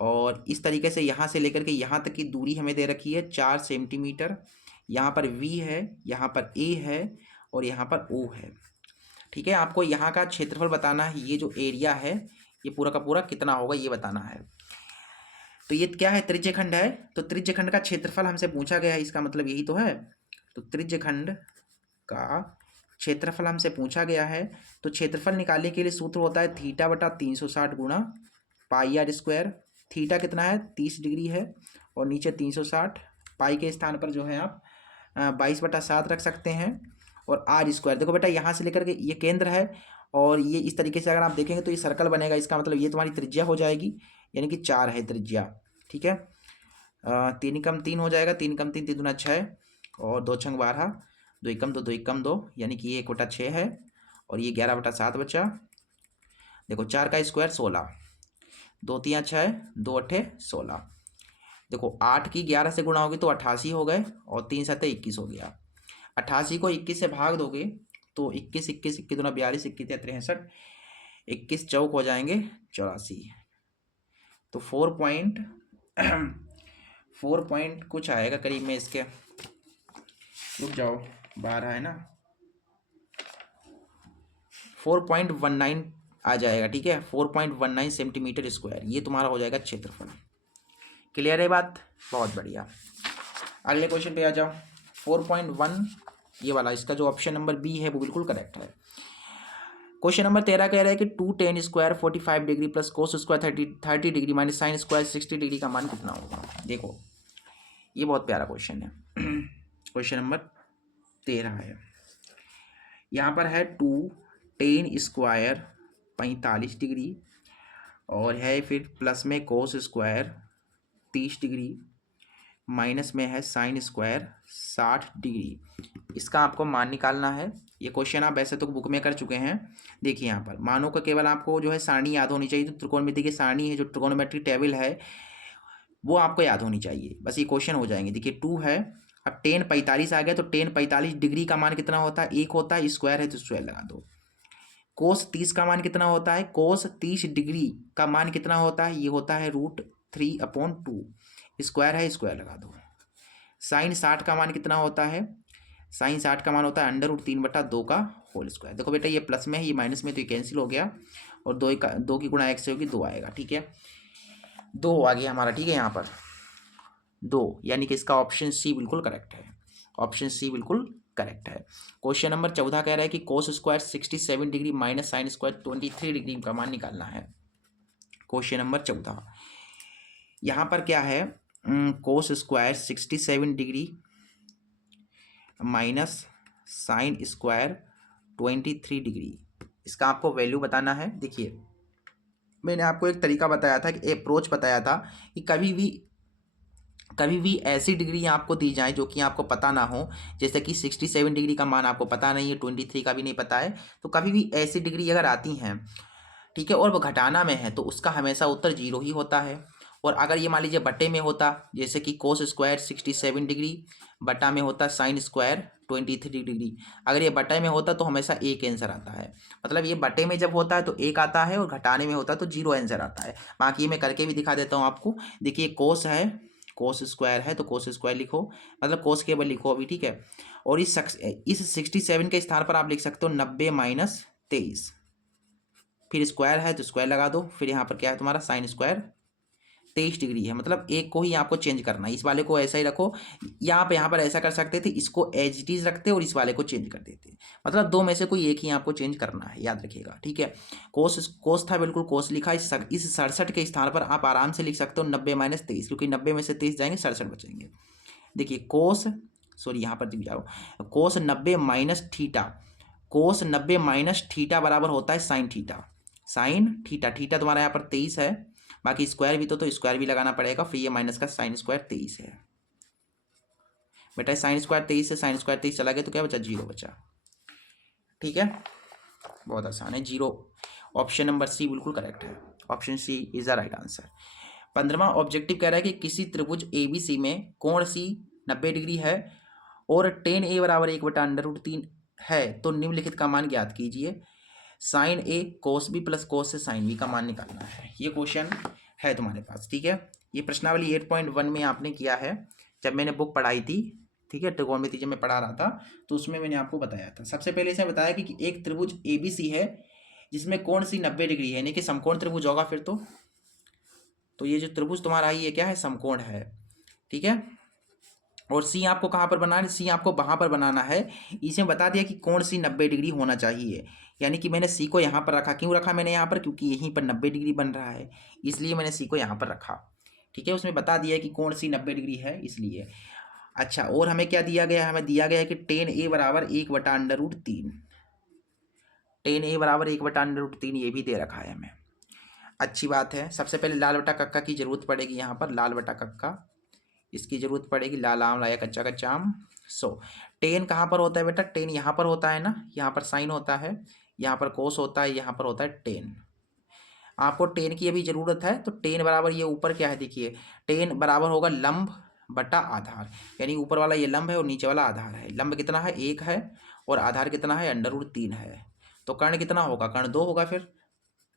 और इस तरीके से यहाँ से लेकर के यहाँ तक की दूरी हमें दे रखी है 4 सेंटीमीटर। यहाँ पर V है, यहाँ पर A है, और यहाँ पर O है। ठीक है, आपको यहाँ का क्षेत्रफल बताना है। ये जो एरिया है ये पूरा का पूरा कितना होगा ये बताना है। तो ये क्या है? त्रिज्यखंड है, तो त्रिज्यखंड का क्षेत्रफल हमसे पूछा गया है, इसका मतलब यही तो है। तो त्रिज्यखंड का क्षेत्रफल हमसे पूछा गया है, तो क्षेत्रफल निकालने के लिए सूत्र होता है θ/360 गुणा πr²। थीटा कितना है? 30 डिग्री है, और नीचे 360। पाई के स्थान पर जो है आप 22/7 रख सकते हैं, और r²। देखो बेटा यहाँ से लेकर के ये केंद्र है, और ये इस तरीके से अगर आप देखेंगे तो ये सर्कल बनेगा, इसका मतलब ये तुम्हारी त्रिज्या हो जाएगी, यानी कि 4 है त्रिज्या। ठीक है, 3×3 हो जाएगा, 3×3 3×2 6, और 2×6 12, 2×1 2, 2×1 2, यानी कि ये 1/6 है, और ये 11/7 बचा। देखो 4 का स्क्वायर 16, 2×3 6, 2×8 16। देखो 8 की 11 से गुणा होगी तो 88 हो गए, और 3×7 21 हो गया। 88 को 21 से भाग दोगे तो 21 21 21 दूना 42, 21 63, 21 चौक हो जाएंगे 84। तो 4 कुछ आएगा करीब में इसके, रुक जाओ 12 है ना, 4.19 आ जाएगा। ठीक है, 4.19 सेंटीमीटर स्क्वायर ये तुम्हारा हो जाएगा क्षेत्रफल। क्लियर है बात? बहुत बढ़िया। अगले क्वेश्चन पे आ जाओ। 4.1 ये वाला, इसका जो ऑप्शन नंबर बी है वो बिल्कुल करेक्ट है। क्वेश्चन नंबर 13 कह रहा है कि 2tan² 45 degree plus cos² 30 degree minus sin² 60 degree का मान कितना होगा। देखो ये बहुत प्यारा क्वेश्चन है। क्वेश्चन नंबर 13 है, यहाँ पर है 2tan² 45 डिग्री, और है फिर प्लस में cos² 30 डिग्री, माइनस में है sin² 60 डिग्री। इसका आपको मान निकालना है। ये क्वेश्चन आप वैसे तो बुक में कर चुके हैं। देखिए यहाँ पर मानों का केवल आपको जो है सारणी याद होनी चाहिए, तो त्रिकोणमिति की सारणी है, जो ट्रिकोनोमेट्रिक टेबल है वो आपको याद होनी चाहिए, बस ये क्वेश्चन हो जाएंगे। देखिए 2 है, अब टेन 45 आ गया, तो टेन 45 डिग्री का मान कितना होता है, 1 होता है, स्क्वायर है तो स्क्वायर लगा दो। कोस 30 का मान कितना होता है, कोस 30 डिग्री का मान कितना होता है, ये होता है √3/2, स्क्वायर है स्क्वायर लगा दो। साइन 60 का मान कितना होता है, साइन 60 का मान होता है √3/2 का होल स्क्वायर। देखो बेटा ये प्लस में है, ये माइनस में, तो ये कैंसिल हो गया, और 2 की गुणा 1 से होगी 2 आएगा, ठीक है, 2 आ गया हमारा, ठीक है, यहाँ पर 2, यानी कि इसका ऑप्शन सी बिल्कुल करेक्ट है, ऑप्शन सी बिल्कुल करेक्ट है। क्वेश्चन नंबर 14 कह रहा है कि cos square 67 degree minus sine square 23 degree का मान निकालना है। क्वेश्चन नंबर 14 यहाँ पर क्या है, cos square 67 degree minus sine square 23 degree, इसका आपको वैल्यू बताना है। देखिए मैंने आपको एक तरीका बताया था, कि अप्रोच बताया था कि कभी भी ऐसी डिग्री आपको दी जाए जो कि आपको पता ना हो, जैसे कि 67 डिग्री का मान आपको पता नहीं है, 23 का भी नहीं पता है, तो कभी भी ऐसी डिग्री अगर आती हैं, ठीक है, और वो घटाना में है, तो उसका हमेशा उत्तर 0 ही होता है। और अगर ये मान लीजिए बटे में होता, जैसे कि कोस स्क्वायर 67 डिग्री बटा में होता साइन स्क्वायर 23 डिग्री, अगर ये बटे में होता तो हमेशा एक आंसर आता है, मतलब ये बटे में जब होता है तो एक आता है, और घटाने में होता है तो 0 आंसर आता है। बाकी मैं करके भी दिखा देता हूँ आपको। देखिए कोस है, कोस स्क्वायर है तो कोस स्क्वायर लिखो, मतलब कोस केवल लिखो अभी, ठीक है, और इस 67 के स्थान पर आप लिख सकते हो 90 माइनस 23, फिर स्क्वायर है तो स्क्वायर लगा दो, फिर यहाँ पर क्या है तुम्हारा साइन स्क्वायर 23 डिग्री है, मतलब एक को ही आपको चेंज करना है, इस वाले को ऐसा ही रखो, यहाँ पर ऐसा कर सकते थे, इसको एज इट इज रखते और इस वाले को चेंज कर देते, मतलब दो में से कोई एक ही आपको चेंज करना है, याद रखिएगा, ठीक है। कोस था, बिल्कुल कोस लिखा, इस 67 के स्थान पर आप आराम से लिख सकते हो 90 माइनस 23, क्योंकि 90 में से 23 जाएंगे 67 बचेंगे। देखिए कोस, सॉरी यहाँ पर जाओ, कोस 90 माइनस थीटा, कोस 90 माइनस थीटा बराबर होता है sine theta, sine theta, theta तुम्हारा यहाँ पर 23 है, बाकी स्क्वायर भी तो स्क्वायर भी लगाना पड़ेगा, फिर ये माइनस का साइन स्क्वायर 23 है बेटा, साइन स्क्वायर 23 से साइन स्क्वायर 23 चला गया तो क्या बचा, 0 बचा, ठीक है, बहुत आसान है, 0, ऑप्शन नंबर सी बिल्कुल करेक्ट है, option C is the right answer. 15वां ऑब्जेक्टिव कह रहा है कि किसी त्रिभुज ABC में कोण C 90 डिग्री है और tan A बराबर 1/√3 है, तो निम्नलिखित का मान ज्ञात कीजिए। Sine A cos B plus cos से साइन B का मान निकालना है, ये क्वेश्चन है तुम्हारे पास, ठीक है, ये प्रश्नावली 8.1 में आपने किया है, जब मैंने बुक पढ़ाई थी, ठीक है, त्रिकोणमिति जब मैं पढ़ा रहा था तो उसमें मैंने आपको बताया था। सबसे पहले इसने बताया कि एक त्रिभुज ABC है जिसमें कोण C 90 डिग्री है, यानी कि समकोण त्रिभुज होगा फिर तो ये जो त्रिभुज तुम्हारा ये क्या है, समकोण है, ठीक है, और सी आपको कहाँ पर बनाना है, सी आपको वहाँ पर बनाना है, इसमें बता दिया कि कोण सी 90 डिग्री होना चाहिए, यानी कि मैंने सी को यहाँ पर रखा, क्यों रखा मैंने यहाँ पर, क्योंकि यहीं पर 90 डिग्री बन रहा है, इसलिए मैंने सी को यहाँ पर रखा, ठीक है, उसमें बता दिया कि कोण सी 90 डिग्री है इसलिए। अच्छा, और हमें क्या दिया गया है, हमें दिया गया है कि tan A बराबर 1/√3, tan A बराबर 1/√3 ये भी दे रखा है हमें, अच्छी बात है। सबसे पहले लाल बटा कक्का की जरूरत पड़ेगी, यहाँ पर लाल बटा कक्का इसकी जरूरत पड़ेगी, लाल आम लाया कच्चा कच्चा आम। टेन कहाँ पर होता है बेटा, टेन यहाँ पर होता है ना, यहाँ पर साइन होता है, यहाँ पर कोस होता है, यहाँ पर होता है टेन, आपको टेन की अभी जरूरत है, तो टेन बराबर ये ऊपर क्या है, देखिए टेन बराबर होगा लंब बटा आधार, यानी ऊपर वाला ये लंब है और नीचे वाला आधार है, लंब कितना है 1 है और आधार कितना है √3 है, तो कर्ण कितना होगा, कर्ण 2 होगा, फिर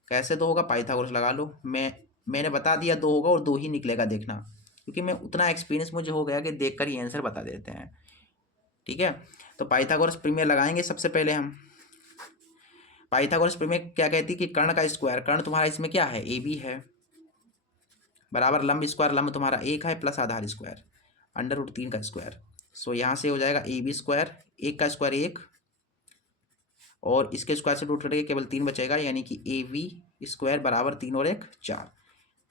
कैसे 2 होगा, पाइथागोरस लगा लो, मैंने बता दिया 2 होगा और 2 ही निकलेगा, देखना, क्योंकि मैं उतना एक्सपीरियंस मुझे हो गया कि देखकर ही आंसर बता देते हैं, ठीक है। तो पाइथागोरस प्रीमियर लगाएंगे, सबसे पहले हम पाइथागोरस प्रीमियर क्या कहती है कि कर्ण का स्क्वायर, कर्ण तुम्हारा इसमें क्या है AB है, बराबर लंब स्क्वायर, लंब तुम्हारा 1 है प्लस आधार स्क्वायर √3 का स्क्वायर, सो यहाँ से हो जाएगा AB स्क्वायर, 1 का स्क्वायर 1 और इसके स्क्वायर से रूट करेंगे केवल 3 बचेगा, यानी कि AB स्क्वायर बराबर 3 और 1 4,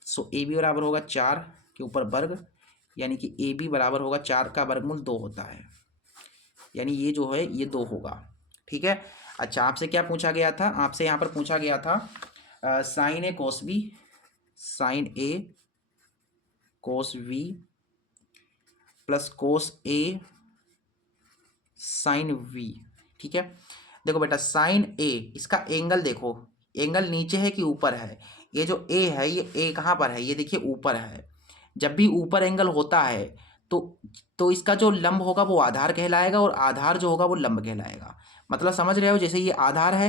सो AB बराबर होगा 4 के ऊपर वर्ग, यानी कि AB बराबर होगा 4 का वर्गमूल 2 होता है, यानी ये जो है ये 2 होगा, ठीक है। अच्छा, आपसे क्या पूछा गया था, आपसे यहाँ पर पूछा गया था sine A cos B, sine A cos V plus cos A sine V. ठीक है, देखो बेटा साइन ए, इसका एंगल देखो, एंगल नीचे है कि ऊपर है? ये जो ए है, ये ए कहाँ पर है? ये देखिए ऊपर है। जब भी ऊपर एंगल होता है तो इसका जो लंब होगा वो आधार कहलाएगा, और आधार जो होगा वो लंब कहलाएगा। मतलब समझ रहे हो, जैसे ये आधार है,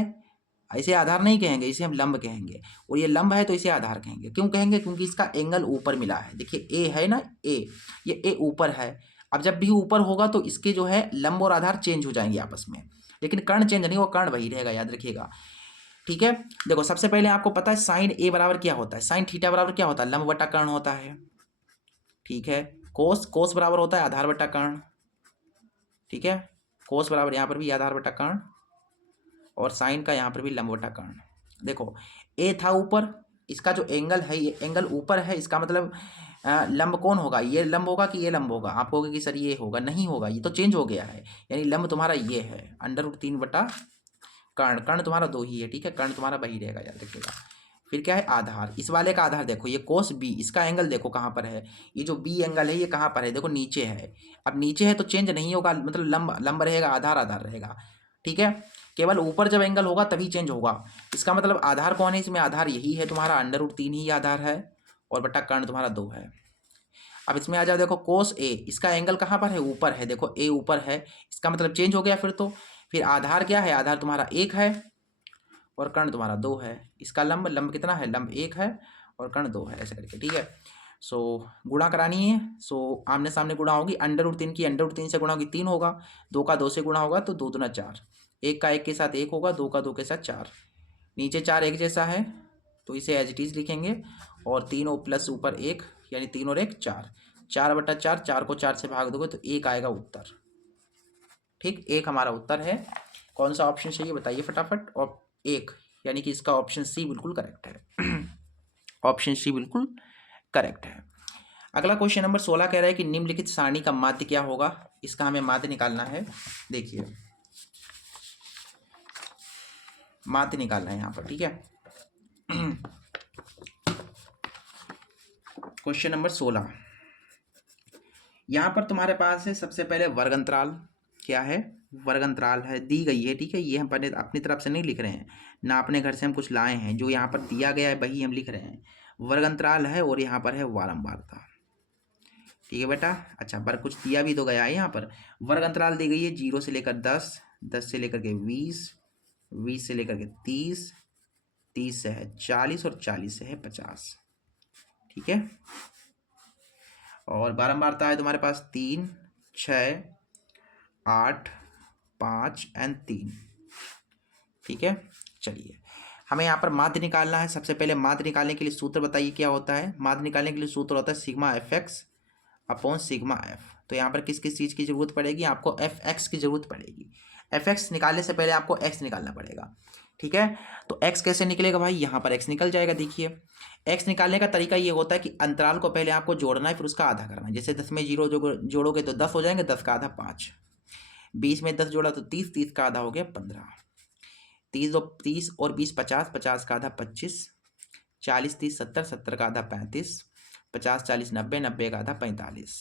इसे आधार नहीं कहेंगे, इसे हम लंब कहेंगे, और ये लंब है तो इसे आधार कहेंगे। क्यों कहेंगे? क्योंकि इसका एंगल ऊपर मिला है। देखिए ए है ना, ए, ये ए ऊपर है। अब जब भी ऊपर होगा तो इसके जो है लंब और आधार चेंज हो जाएंगे आपस में, लेकिन कर्ण चेंज नहीं, वो कर्ण वही रहेगा, याद रखिएगा। ठीक है, देखो सबसे पहले आपको पता है साइन ए बराबर क्या होता है, साइन थीटा बराबर क्या होता है? लंब बटा कर्ण होता है। ठीक है, कोस, कोस बराबर होता है आधार बटा कर्ण। ठीक है, कोस बराबर यहाँ पर भी आधार बटा कर्ण, और साइन का यहाँ पर भी लंब बटा कर्ण। देखो ए था ऊपर, इसका जो एंगल है ये एंगल ऊपर है, इसका मतलब लंब कौन होगा? ये लंब होगा कि ये लंब होगा? आप कहोगे कि सर ये होगा, नहीं होगा, ये तो चेंज हो गया है। यानी लंब तुम्हारा ये है √3 बटा कर्ण, कर्ण तुम्हारा 2 ही है। ठीक है, कर्ण तुम्हारा वही रहेगा, याद रखिएगा। फिर क्या है? आधार, इस वाले का आधार देखो, ये कोस बी, इसका एंगल देखो कहाँ पर है? ये जो बी एंगल है ये कहाँ पर है? देखो नीचे है। अब नीचे है तो चेंज नहीं होगा, मतलब लंब लंब रहेगा, आधार आधार रहेगा। ठीक है, केवल ऊपर जब एंगल होगा तभी चेंज होगा। इसका मतलब आधार कौन है इसमें? आधार यही है तुम्हारा, √3 ही आधार है, और बटा कर्ण तुम्हारा 2 है। अब इसमें आ जाओ, देखो कोस ए, इसका एंगल कहाँ पर है? ऊपर है। देखो ए ऊपर है, इसका मतलब चेंज हो गया फिर तो। फिर आधार क्या है? आधार तुम्हारा 1 है, और कर्ण तुम्हारा 2 है। इसका लंब, लंब कितना है? लंब 1 है, और कर्ण 2 है, ऐसे करके। ठीक है, सो गुणा करानी है, सो आमने सामने गुणा होगी। √3 की √3 से गुणा होगी 3 होगा, 2 का 2 से गुणा होगा तो 2 दूना 4, 1 का 1 के साथ 1 होगा, 2 का 2 के साथ 4, नीचे 4 एक जैसा है तो इसे एज इट इज लिखेंगे, और 3 और प्लस ऊपर 1, यानी 3 और 1 4, 4 बटा 4, 4 को 4 से भाग दोगे तो 1 आएगा उत्तर। ठीक, 1 हमारा उत्तर है। कौन सा ऑप्शन चाहिए बताइए फटाफट? और 1, यानी कि इसका ऑप्शन सी बिल्कुल करेक्ट है। ऑप्शन सी बिल्कुल करेक्ट है। अगला क्वेश्चन नंबर 16 कह रहा है कि निम्नलिखित सारणी का माध्य क्या होगा? इसका हमें माध्य निकालना है। देखिए माध्य निकालना है यहाँ पर। ठीक है, क्वेश्चन नंबर 16, यहाँ पर तुम्हारे पास है सबसे पहले वर्ग अंतराल। क्या है? वर्ग अंतराल है, दी गई है। ठीक है, ये हम अपनी तरफ से नहीं लिख रहे हैं ना, अपने घर से हम कुछ लाए हैं, जो यहाँ पर दिया गया है वही हम लिख रहे हैं। वर्ग अंतराल है, और यहाँ पर है वारंवारता। ठीक है बेटा, अच्छा वर्ग कुछ दिया भी तो गया है यहाँ पर। वर्ग अंतराल दी गई है 0 से लेकर 10, 10 से लेकर के 20, 20 से लेकर के 30, 30 से है 40, और 40 से है 50। ठीक है, और बारंबारता है तुम्हारे पास 3, 6, 8, 5 एंड 3। ठीक है, चलिए हमें यहाँ पर माध्य निकालना है। सबसे पहले माध्य निकालने के लिए सूत्र बताइए क्या होता है? माध्य निकालने के लिए सूत्र होता है sigma fx upon sigma f। तो यहाँ पर किस किस चीज़ की जरूरत पड़ेगी? आपको fx की जरूरत पड़ेगी। fx निकालने से पहले आपको x निकालना पड़ेगा। ठीक है, तो x कैसे निकलेगा भाई? यहाँ पर x निकल जाएगा। देखिए x निकालने का तरीका ये होता है कि अंतराल को पहले आपको जोड़ना है, फिर उसका आधा करना है। जैसे 10 में 0 जो जोड़ोगे तो 10 हो जाएंगे, 10 का आधा 5, 20 में 10 जोड़ा तो 30, 30 का आधा हो गया 15, 30 और 20 50, 50 का आधा 25, 40 30 70, 70 का आधा 35, 50 40 90, 90 का आधा 45।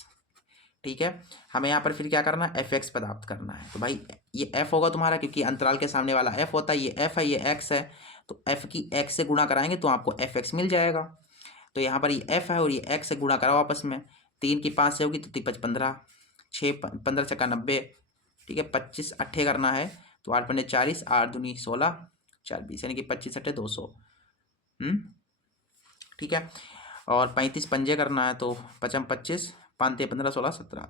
ठीक है, हमें यहाँ पर फिर क्या करना है? fx प्राप्त करना है। तो भाई ये f होगा तुम्हारा, क्योंकि अंतराल के सामने वाला f होता है, ये f है, ये x है, तो f की x से गुणा कराएंगे तो आपको fx मिल जाएगा। तो यहाँ पर ये f है और ये x से गुणा कराओ आपस में, 3 की 5 से होगी तो 5 15, 6 15 छक्का 90। ठीक है, 25 अट्ठे करना है तो 8 पंजे 40, 8 दूनी 16, 4 20, यानी कि 25 अट्ठे 200। ठीक है, और 35 पंजे करना है तो 5 25, 5 15 16 17,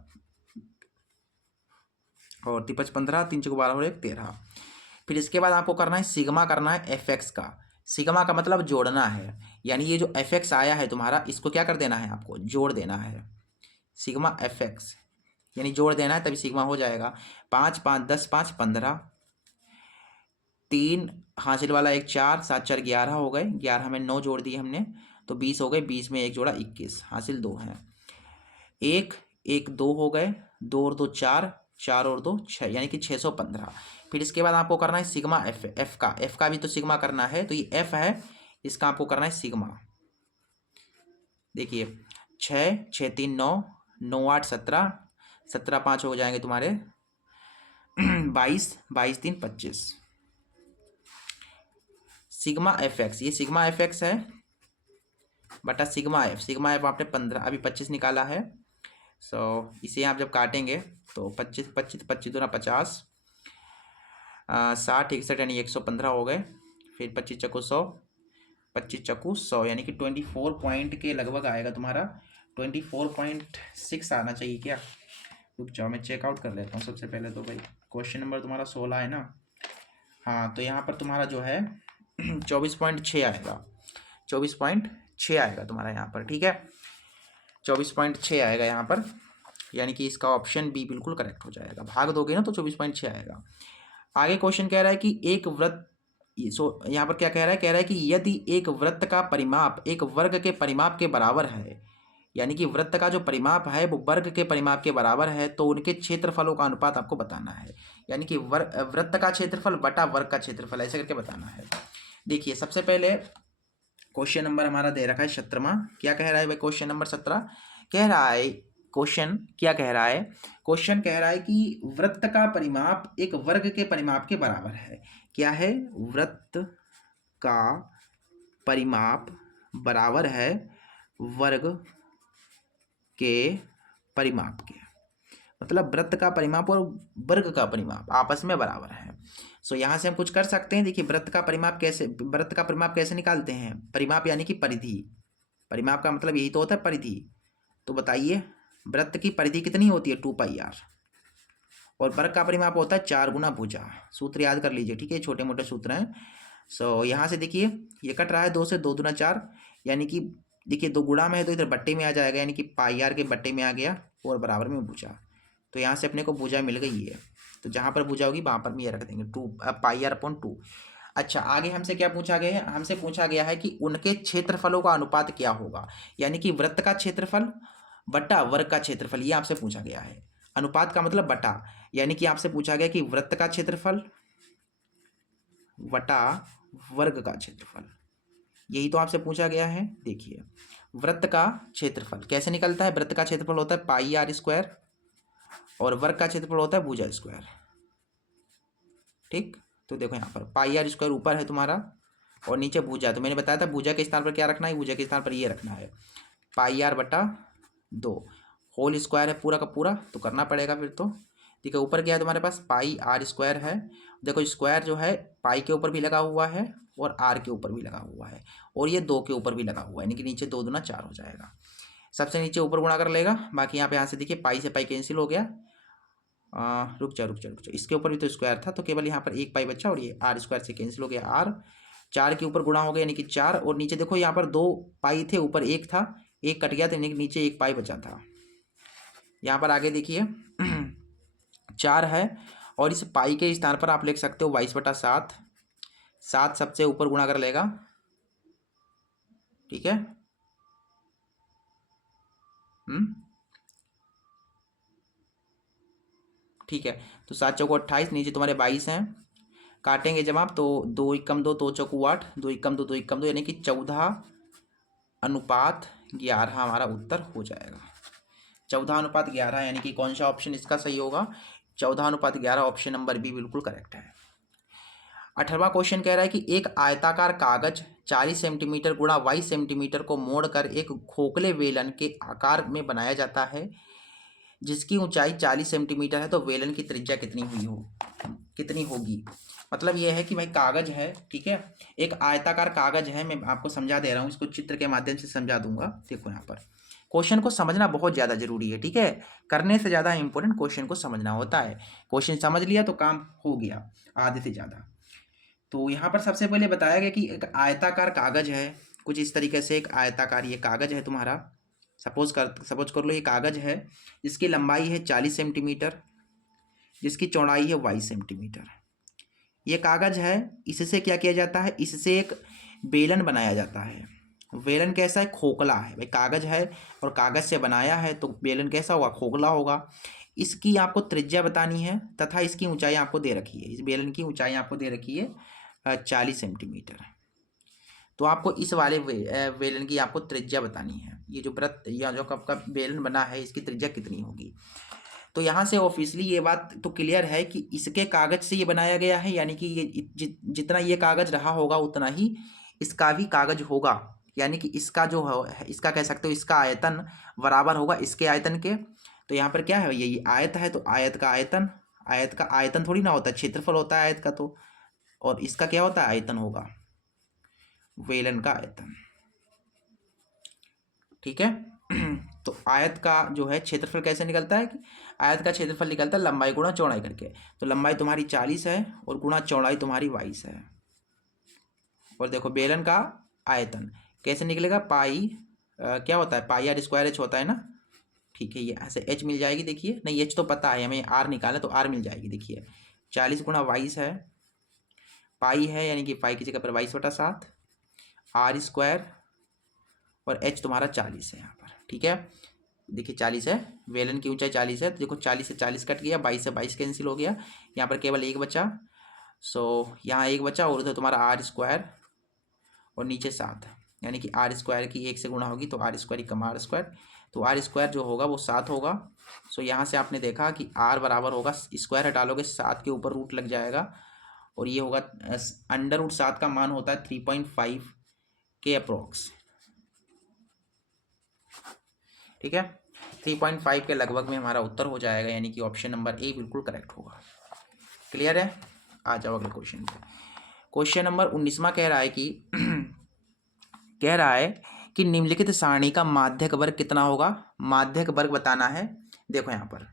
और 5 15, 3 को 12 और 1 13। फिर इसके बाद आपको करना है सिग्मा, करना है fx का। सिग्मा का मतलब जोड़ना है, यानी ये जो fx आया है तुम्हारा, इसको क्या कर देना है? आपको जोड़ देना है। सिग्मा fx यानी जोड़ देना है, तभी सिग्मा हो जाएगा। 5 5 10 5 15, 3 हासिल वाला 1 4, 7 4 11 हो गए, 11 में 9 जोड़ दिए हमने तो 20 हो गए, 20 में 1 जोड़ा 21, हासिल 2 है। 1 1 2 हो गए, 2 और 2 4, 4 और 2 6, यानी कि 615। फिर इसके बाद आपको करना है सिग्मा f का भी तो सिग्मा करना है, तो ये f है, इसका आपको करना है सिग्मा। देखिए 6 6 3 9, 9 8 17, 17 5 हो जाएंगे तुम्हारे 22, 22×3 = 25। सिग्मा एफ एक्स, ये सिग्मा एफ एक्स है बटा सिग्मा एफ आपने 15 अभी 25 निकाला है। सो इसे आप जब काटेंगे तो 25 25 25 दूना 50, 60 61 यानी 115 हो गए। फिर 25 चक्कू 100, 25 चक्कू 100 यानी कि 24 पॉइंट के लगभग आएगा तुम्हारा। 24.6 आना चाहिए क्या? रुक जाओ मैं चेकआउट कर लेता हूँ सबसे पहले तो भाई। क्वेश्चन नंबर तुम्हारा 16 है ना? हाँ, तो यहाँ पर तुम्हारा जो है 24.6 आएगा। 24.6 आएगा तुम्हारा यहाँ पर, ठीक है। 24.6 आएगा यहाँ पर, यानी कि इसका ऑप्शन बी बिल्कुल करेक्ट हो जाएगा। भाग दोगे ना तो 24.6 आएगा। आगे क्वेश्चन कह रहा है कि एक वृत्त, यहाँ पर क्या कह रहा है? कह रहा है कि यदि एक वृत्त का परिमाप एक वर्ग के परिमाप के बराबर है, यानी कि वृत्त का जो परिमाप है वो वर्ग के परिमाप के बराबर है, तो उनके क्षेत्रफलों का अनुपात आपको बताना है। यानी कि वृत्त का क्षेत्रफल बटा वर्ग का क्षेत्रफल, ऐसे करके बताना है। देखिए सबसे पहले क्वेश्चन नंबर हमारा दे रखा है 17वां। क्या कह रहा है भाई? क्वेश्चन नंबर 17 कह रहा है, क्वेश्चन क्या कह रहा है? क्वेश्चन कह रहा है कि वृत्त का परिमाप एक वर्ग के परिमाप के बराबर है। क्या है? वृत्त का परिमाप बराबर है वर्ग के परिमाप के, मतलब वृत्त का परिमाप और वर्ग का परिमाप आपस में बराबर है। सो यहाँ से हम कुछ कर सकते हैं। देखिए वृत्त का परिमाप कैसे निकालते हैं? परिमाप यानी कि परिधि, परिमाप का मतलब यही तो होता है परिधि। तो बताइए वृत्त की परिधि कितनी होती है? 2πr। और वर्ग का परिमाप होता है 4 गुना भुजा। सूत्र याद कर लीजिए, ठीक है, छोटे मोटे सूत्र हैं। सो यहाँ से देखिए ये कट रहा है 2 से, 2 दूना 4, यानी कि देखिए 2 गुणा में है तो इधर बट्टे में आ जाएगा, यानी कि πr के बट्टे में आ गया और बराबर में भुजा। तो यहाँ से अपने को भुजा मिल गई है, तो जहाँ पर भुजा होगी वहाँ पर भी ये रख देंगे 2πr/2। अच्छा, आगे हमसे क्या पूछा गया है? हमसे पूछा गया है कि उनके क्षेत्रफलों का अनुपात क्या होगा, यानी कि वृत्त का क्षेत्रफल बटा वर्ग का क्षेत्रफल, ये आपसे पूछा गया है। अनुपात का मतलब बटा, यानी कि आपसे पूछा गया कि वृत्त का क्षेत्रफल बटा वर्ग का क्षेत्रफल, यही तो आपसे पूछा गया है। देखिए वृत्त का क्षेत्रफल कैसे निकलता है? वृत्त का क्षेत्रफल होता है πr² और वर्ग का क्षेत्रफल होता है भुजा²। ठीक, तो देखो यहाँ पर πr² ऊपर है तुम्हारा और नीचे भुजा। तो मैंने बताया था भुजा के स्थान पर क्या रखना है? भुजा के स्थान पर ये रखना है πr/2 होल स्क्वायर है पूरा का पूरा, तो करना पड़ेगा फिर। तो देखो ऊपर क्या है तुम्हारे पास? πr² है। देखो स्क्वायर जो है पाई के ऊपर भी लगा हुआ है और आर के ऊपर भी लगा हुआ है और ये 2 के ऊपर भी लगा हुआ है, यानी कि नीचे 2 दूना 4 हो जाएगा। सबसे नीचे ऊपर गुणा कर लेगा, बाकी यहाँ से देखिए पाई से पाई कैंसिल हो गया। रुक जा, इसके ऊपर भी तो स्क्वायर था, तो केवल यहाँ पर एक पाई बचा और ये r² से कैंसिल हो गया। r 4 के ऊपर गुणा हो गया, यानी कि 4, और नीचे देखो यहाँ पर 2 पाई थे, ऊपर 1 था, 1 कट गया तो नीचे 1 पाई बचा था। यहाँ पर आगे देखिए 4 है और इस पाई के स्थान पर आप लिख सकते हो 22/7। 7 सबसे ऊपर गुणा कर लेगा, ठीक है। ठीक है, तो 7 चौको 28, नीचे तुम्हारे 22 हैं। काटेंगे जब आप तो 2 एकम 2, 2 चौको 8, 2 एकम 2, 2 एकम 2, यानी कि 14:11 हमारा उत्तर हो जाएगा। 14:11, यानी कि कौन सा ऑप्शन इसका सही होगा? 14:11 ऑप्शन नंबर बी बिल्कुल करेक्ट है। 18वां क्वेश्चन कह रहा है कि एक आयताकार कागज 40 सेंटीमीटर गुणा 22 सेंटीमीटर को मोड़कर एक खोखले वेलन के आकार में बनाया जाता है, जिसकी ऊंचाई 40 सेंटीमीटर है, तो वेलन की त्रिज्या कितनी होगी? मतलब यह है कि भाई कागज है, ठीक है, एक आयताकार कागज है। मैं आपको समझा दे रहा हूँ, इसको चित्र के माध्यम से समझा दूंगा। देखो यहाँ पर क्वेश्चन को समझना बहुत ज़्यादा जरूरी है, ठीक है, करने से ज़्यादा इंपॉर्टेंट क्वेश्चन को समझना होता है। क्वेश्चन समझ लिया तो काम हो गया आधे से ज़्यादा। तो यहाँ पर सबसे पहले बताया गया कि एक आयताकार कागज है, कुछ इस तरीके से एक आयताकार ये कागज है तुम्हारा। सपोज कर लो ये कागज है, जिसकी लंबाई है 40 सेंटीमीटर, जिसकी चौड़ाई है 22 सेंटीमीटर। ये कागज है, इससे क्या किया जाता है? इससे एक बेलन बनाया जाता है। बेलन कैसा है? खोखला है। भाई कागज है और कागज से बनाया है, तो बेलन कैसा होगा? खोखला होगा। इसकी आपको त्रिज्या बतानी है तथा इसकी ऊंचाई आपको दे रखी है। इस बेलन की ऊंचाई आपको दे रखी है 40 सेंटीमीटर। तो आपको इस वाले बेलन की आपको त्रिज्या बतानी है। ये जो वृत्त या जो कप का बेलन बना है, इसकी त्रिज्या कितनी होगी? तो यहाँ से ऑफिशियली ये बात तो क्लियर है कि इसके कागज से ये बनाया गया है, यानी कि ये जितना ये कागज रहा होगा उतना ही इसका भी कागज होगा, यानी कि इसका जो है, इसका कह सकते हो इसका आयतन बराबर होगा इसके आयतन के। तो यहाँ पर क्या है, ये आयत है, तो आयत का आयतन थोड़ी ना होता है, क्षेत्रफल होता है आयत का, तो और इसका क्या होता है, आयतन होगा, बेलन का आयतन। ठीक है। तो आयत का जो है क्षेत्रफल कैसे निकलता है कि आयत का क्षेत्रफल निकलता है लंबाई गुणा चौड़ाई करके। तो लंबाई तुम्हारी 40 है और गुणा चौड़ाई तुम्हारी 22 है। और देखो बेलन का आयतन कैसे निकलेगा, पाई क्या होता है, पाई आर स्क्वायर एच होता है ना। ठीक है, ये ऐसे एच मिल जाएगी, देखिए नहीं एच तो पता है हमें, आर निकाले तो आर मिल जाएगी। देखिए 40 गुणा 22 है, पाई है यानी कि पाई की जगह पर 22/7 आर स्क्वायर, और एच तुम्हारा 40 है यहाँ पर। ठीक है, देखिए 40 है, बेलन की ऊंचाई 40 है, तो देखो 40 से 40 कट गया, 22 से 22 कैंसिल हो गया, यहाँ पर केवल एक बचा। सो यहाँ एक बचा और उधर तुम्हारा आर स्क्वायर और नीचे 7, यानी कि आर स्क्वायर की 1 से गुणा होगी तो आर स्क्वायर कम आर स्क्वायर, तो आर स्क्वायर जो होगा वो 7 होगा। सो यहाँ से आपने देखा कि आर बराबर होगा, स्क्वायर हटा लोगे 7 के ऊपर रूट लग जाएगा, और ये होगा √7 का मान होता है 3.5 के अप्रोक्स। ठीक है, 3.5 के लगभग में हमारा उत्तर हो जाएगा, यानी कि ऑप्शन नंबर ए बिल्कुल करेक्ट होगा। क्लियर है, आ जाओ अगले क्वेश्चन पे। क्वेश्चन नंबर 19वां कह रहा है कि निम्नलिखित सारणी का माध्यक वर्ग कितना होगा। माध्यक वर्ग बताना है। देखो यहाँ पर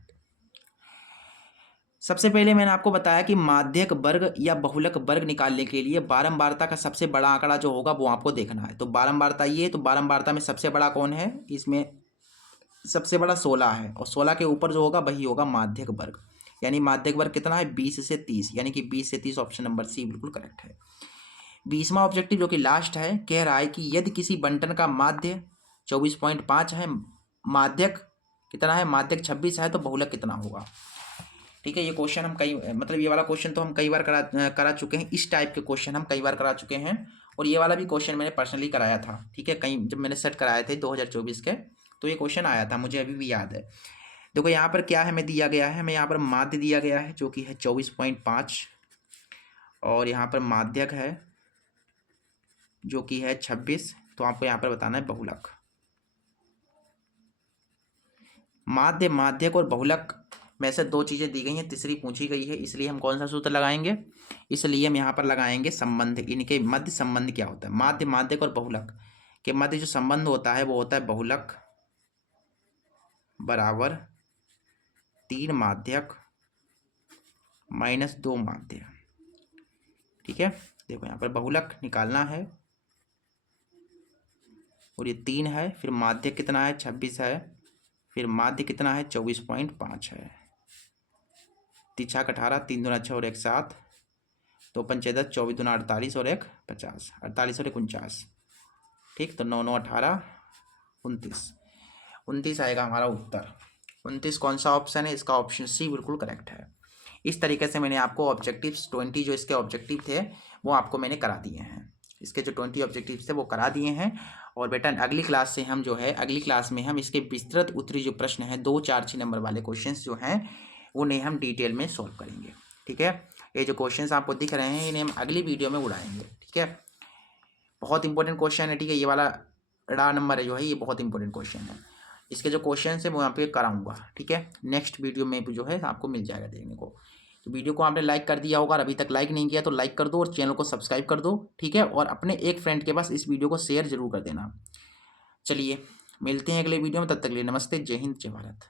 सबसे पहले मैंने आपको बताया कि माध्यक वर्ग या बहुलक वर्ग निकालने के लिए बारंबारता का सबसे बड़ा आंकड़ा जो होगा वो आपको देखना है। तो बारंबारता ये, तो बारंबारता में सबसे बड़ा कौन है, इसमें सबसे बड़ा 16 है, और 16 के ऊपर जो होगा वही होगा माध्यक वर्ग, यानी माध्यक वर्ग कितना है 20 से 30, यानी कि 20 से 30 ऑप्शन नंबर सी बिल्कुल करेक्ट है। 20वां ऑब्जेक्टिव जो कि लास्ट है, कह रहा है कि यदि किसी बंटन का माध्य 24.5 है, माध्यक कितना है, माध्यक 26 है, तो बहुलक कितना होगा। ठीक है, ये क्वेश्चन हम ये वाला क्वेश्चन तो हम कई बार करा चुके हैं, इस टाइप के क्वेश्चन हम कई बार करा चुके हैं, और ये वाला भी क्वेश्चन मैंने पर्सनली कराया था। ठीक है, कई जब मैंने सेट कराए थे 2024 के, तो ये क्वेश्चन आया था, मुझे अभी भी याद है। देखो यहाँ पर क्या हमें दिया गया है, हमें यहाँ पर माध्य दिया गया है जो कि है 24.5, और यहाँ पर माध्यक है जो कि है 26, तो आपको यहाँ पर बताना है बहुलक। माध्यक और बहुलक में से 2 चीज़ें दी गई हैं, तीसरी पूछी गई है, इसलिए हम कौन सा सूत्र लगाएंगे, इसलिए हम यहाँ पर लगाएंगे संबंध। इनके मध्य संबंध क्या होता है, माध्यक और बहुलक के मध्य जो संबंध होता है वो होता है बहुलक बराबर 3 माध्यक - 2 माध्य। ठीक है, देखो यहाँ पर बहुलक निकालना है, और ये 3 है, फिर माध्य कितना है 26 है, फिर माध्य कितना है 24.5 है, 3 × 18, 3 दूना 6 और 1 7, 2 पंचे 10, 24 दूना 48 और 1 50, 48 और 1 49। ठीक, तो 9 9 18 29 आएगा हमारा उत्तर। 29 कौन सा ऑप्शन है, इसका ऑप्शन सी बिल्कुल करेक्ट है। इस तरीके से मैंने आपको ऑब्जेक्टिव्स 20 जो इसके ऑब्जेक्टिव थे वो आपको मैंने करा दिए हैं, इसके जो 20 ऑब्जेक्टिव्स थे वो करा दिए हैं। और बेटा अगली क्लास से हम जो है, अगली क्लास में हम इसके विस्तृत उत्तरी जो प्रश्न हैं 2 4 6 नंबर वाले क्वेश्चंस जो हैं उन्हें हम डिटेल में सॉल्व करेंगे। ठीक है, ये जो क्वेश्चंस आपको दिख रहे हैं इन्हें हम अगली वीडियो में उड़ाएंगे। ठीक है, बहुत इंपॉर्टेंट क्वेश्चन है। ठीक है, ये वाला ड़ा नंबर है जो है ये बहुत इंपॉर्टेंट क्वेश्चन है, इसके जो क्वेश्चन है वो यहाँ पे कराऊंगा। ठीक है, नेक्स्ट वीडियो में भी जो है आपको मिल जाएगा देखने को। तो वीडियो को आपने लाइक कर दिया होगा, और अभी तक लाइक नहीं किया तो लाइक कर दो, और चैनल को सब्सक्राइब कर दो। ठीक है, और अपने एक फ्रेंड के पास इस वीडियो को शेयर जरूर कर देना। चलिए मिलते हैं अगले वीडियो में, तब तक के लिए नमस्ते, जय हिंद, जय भारत।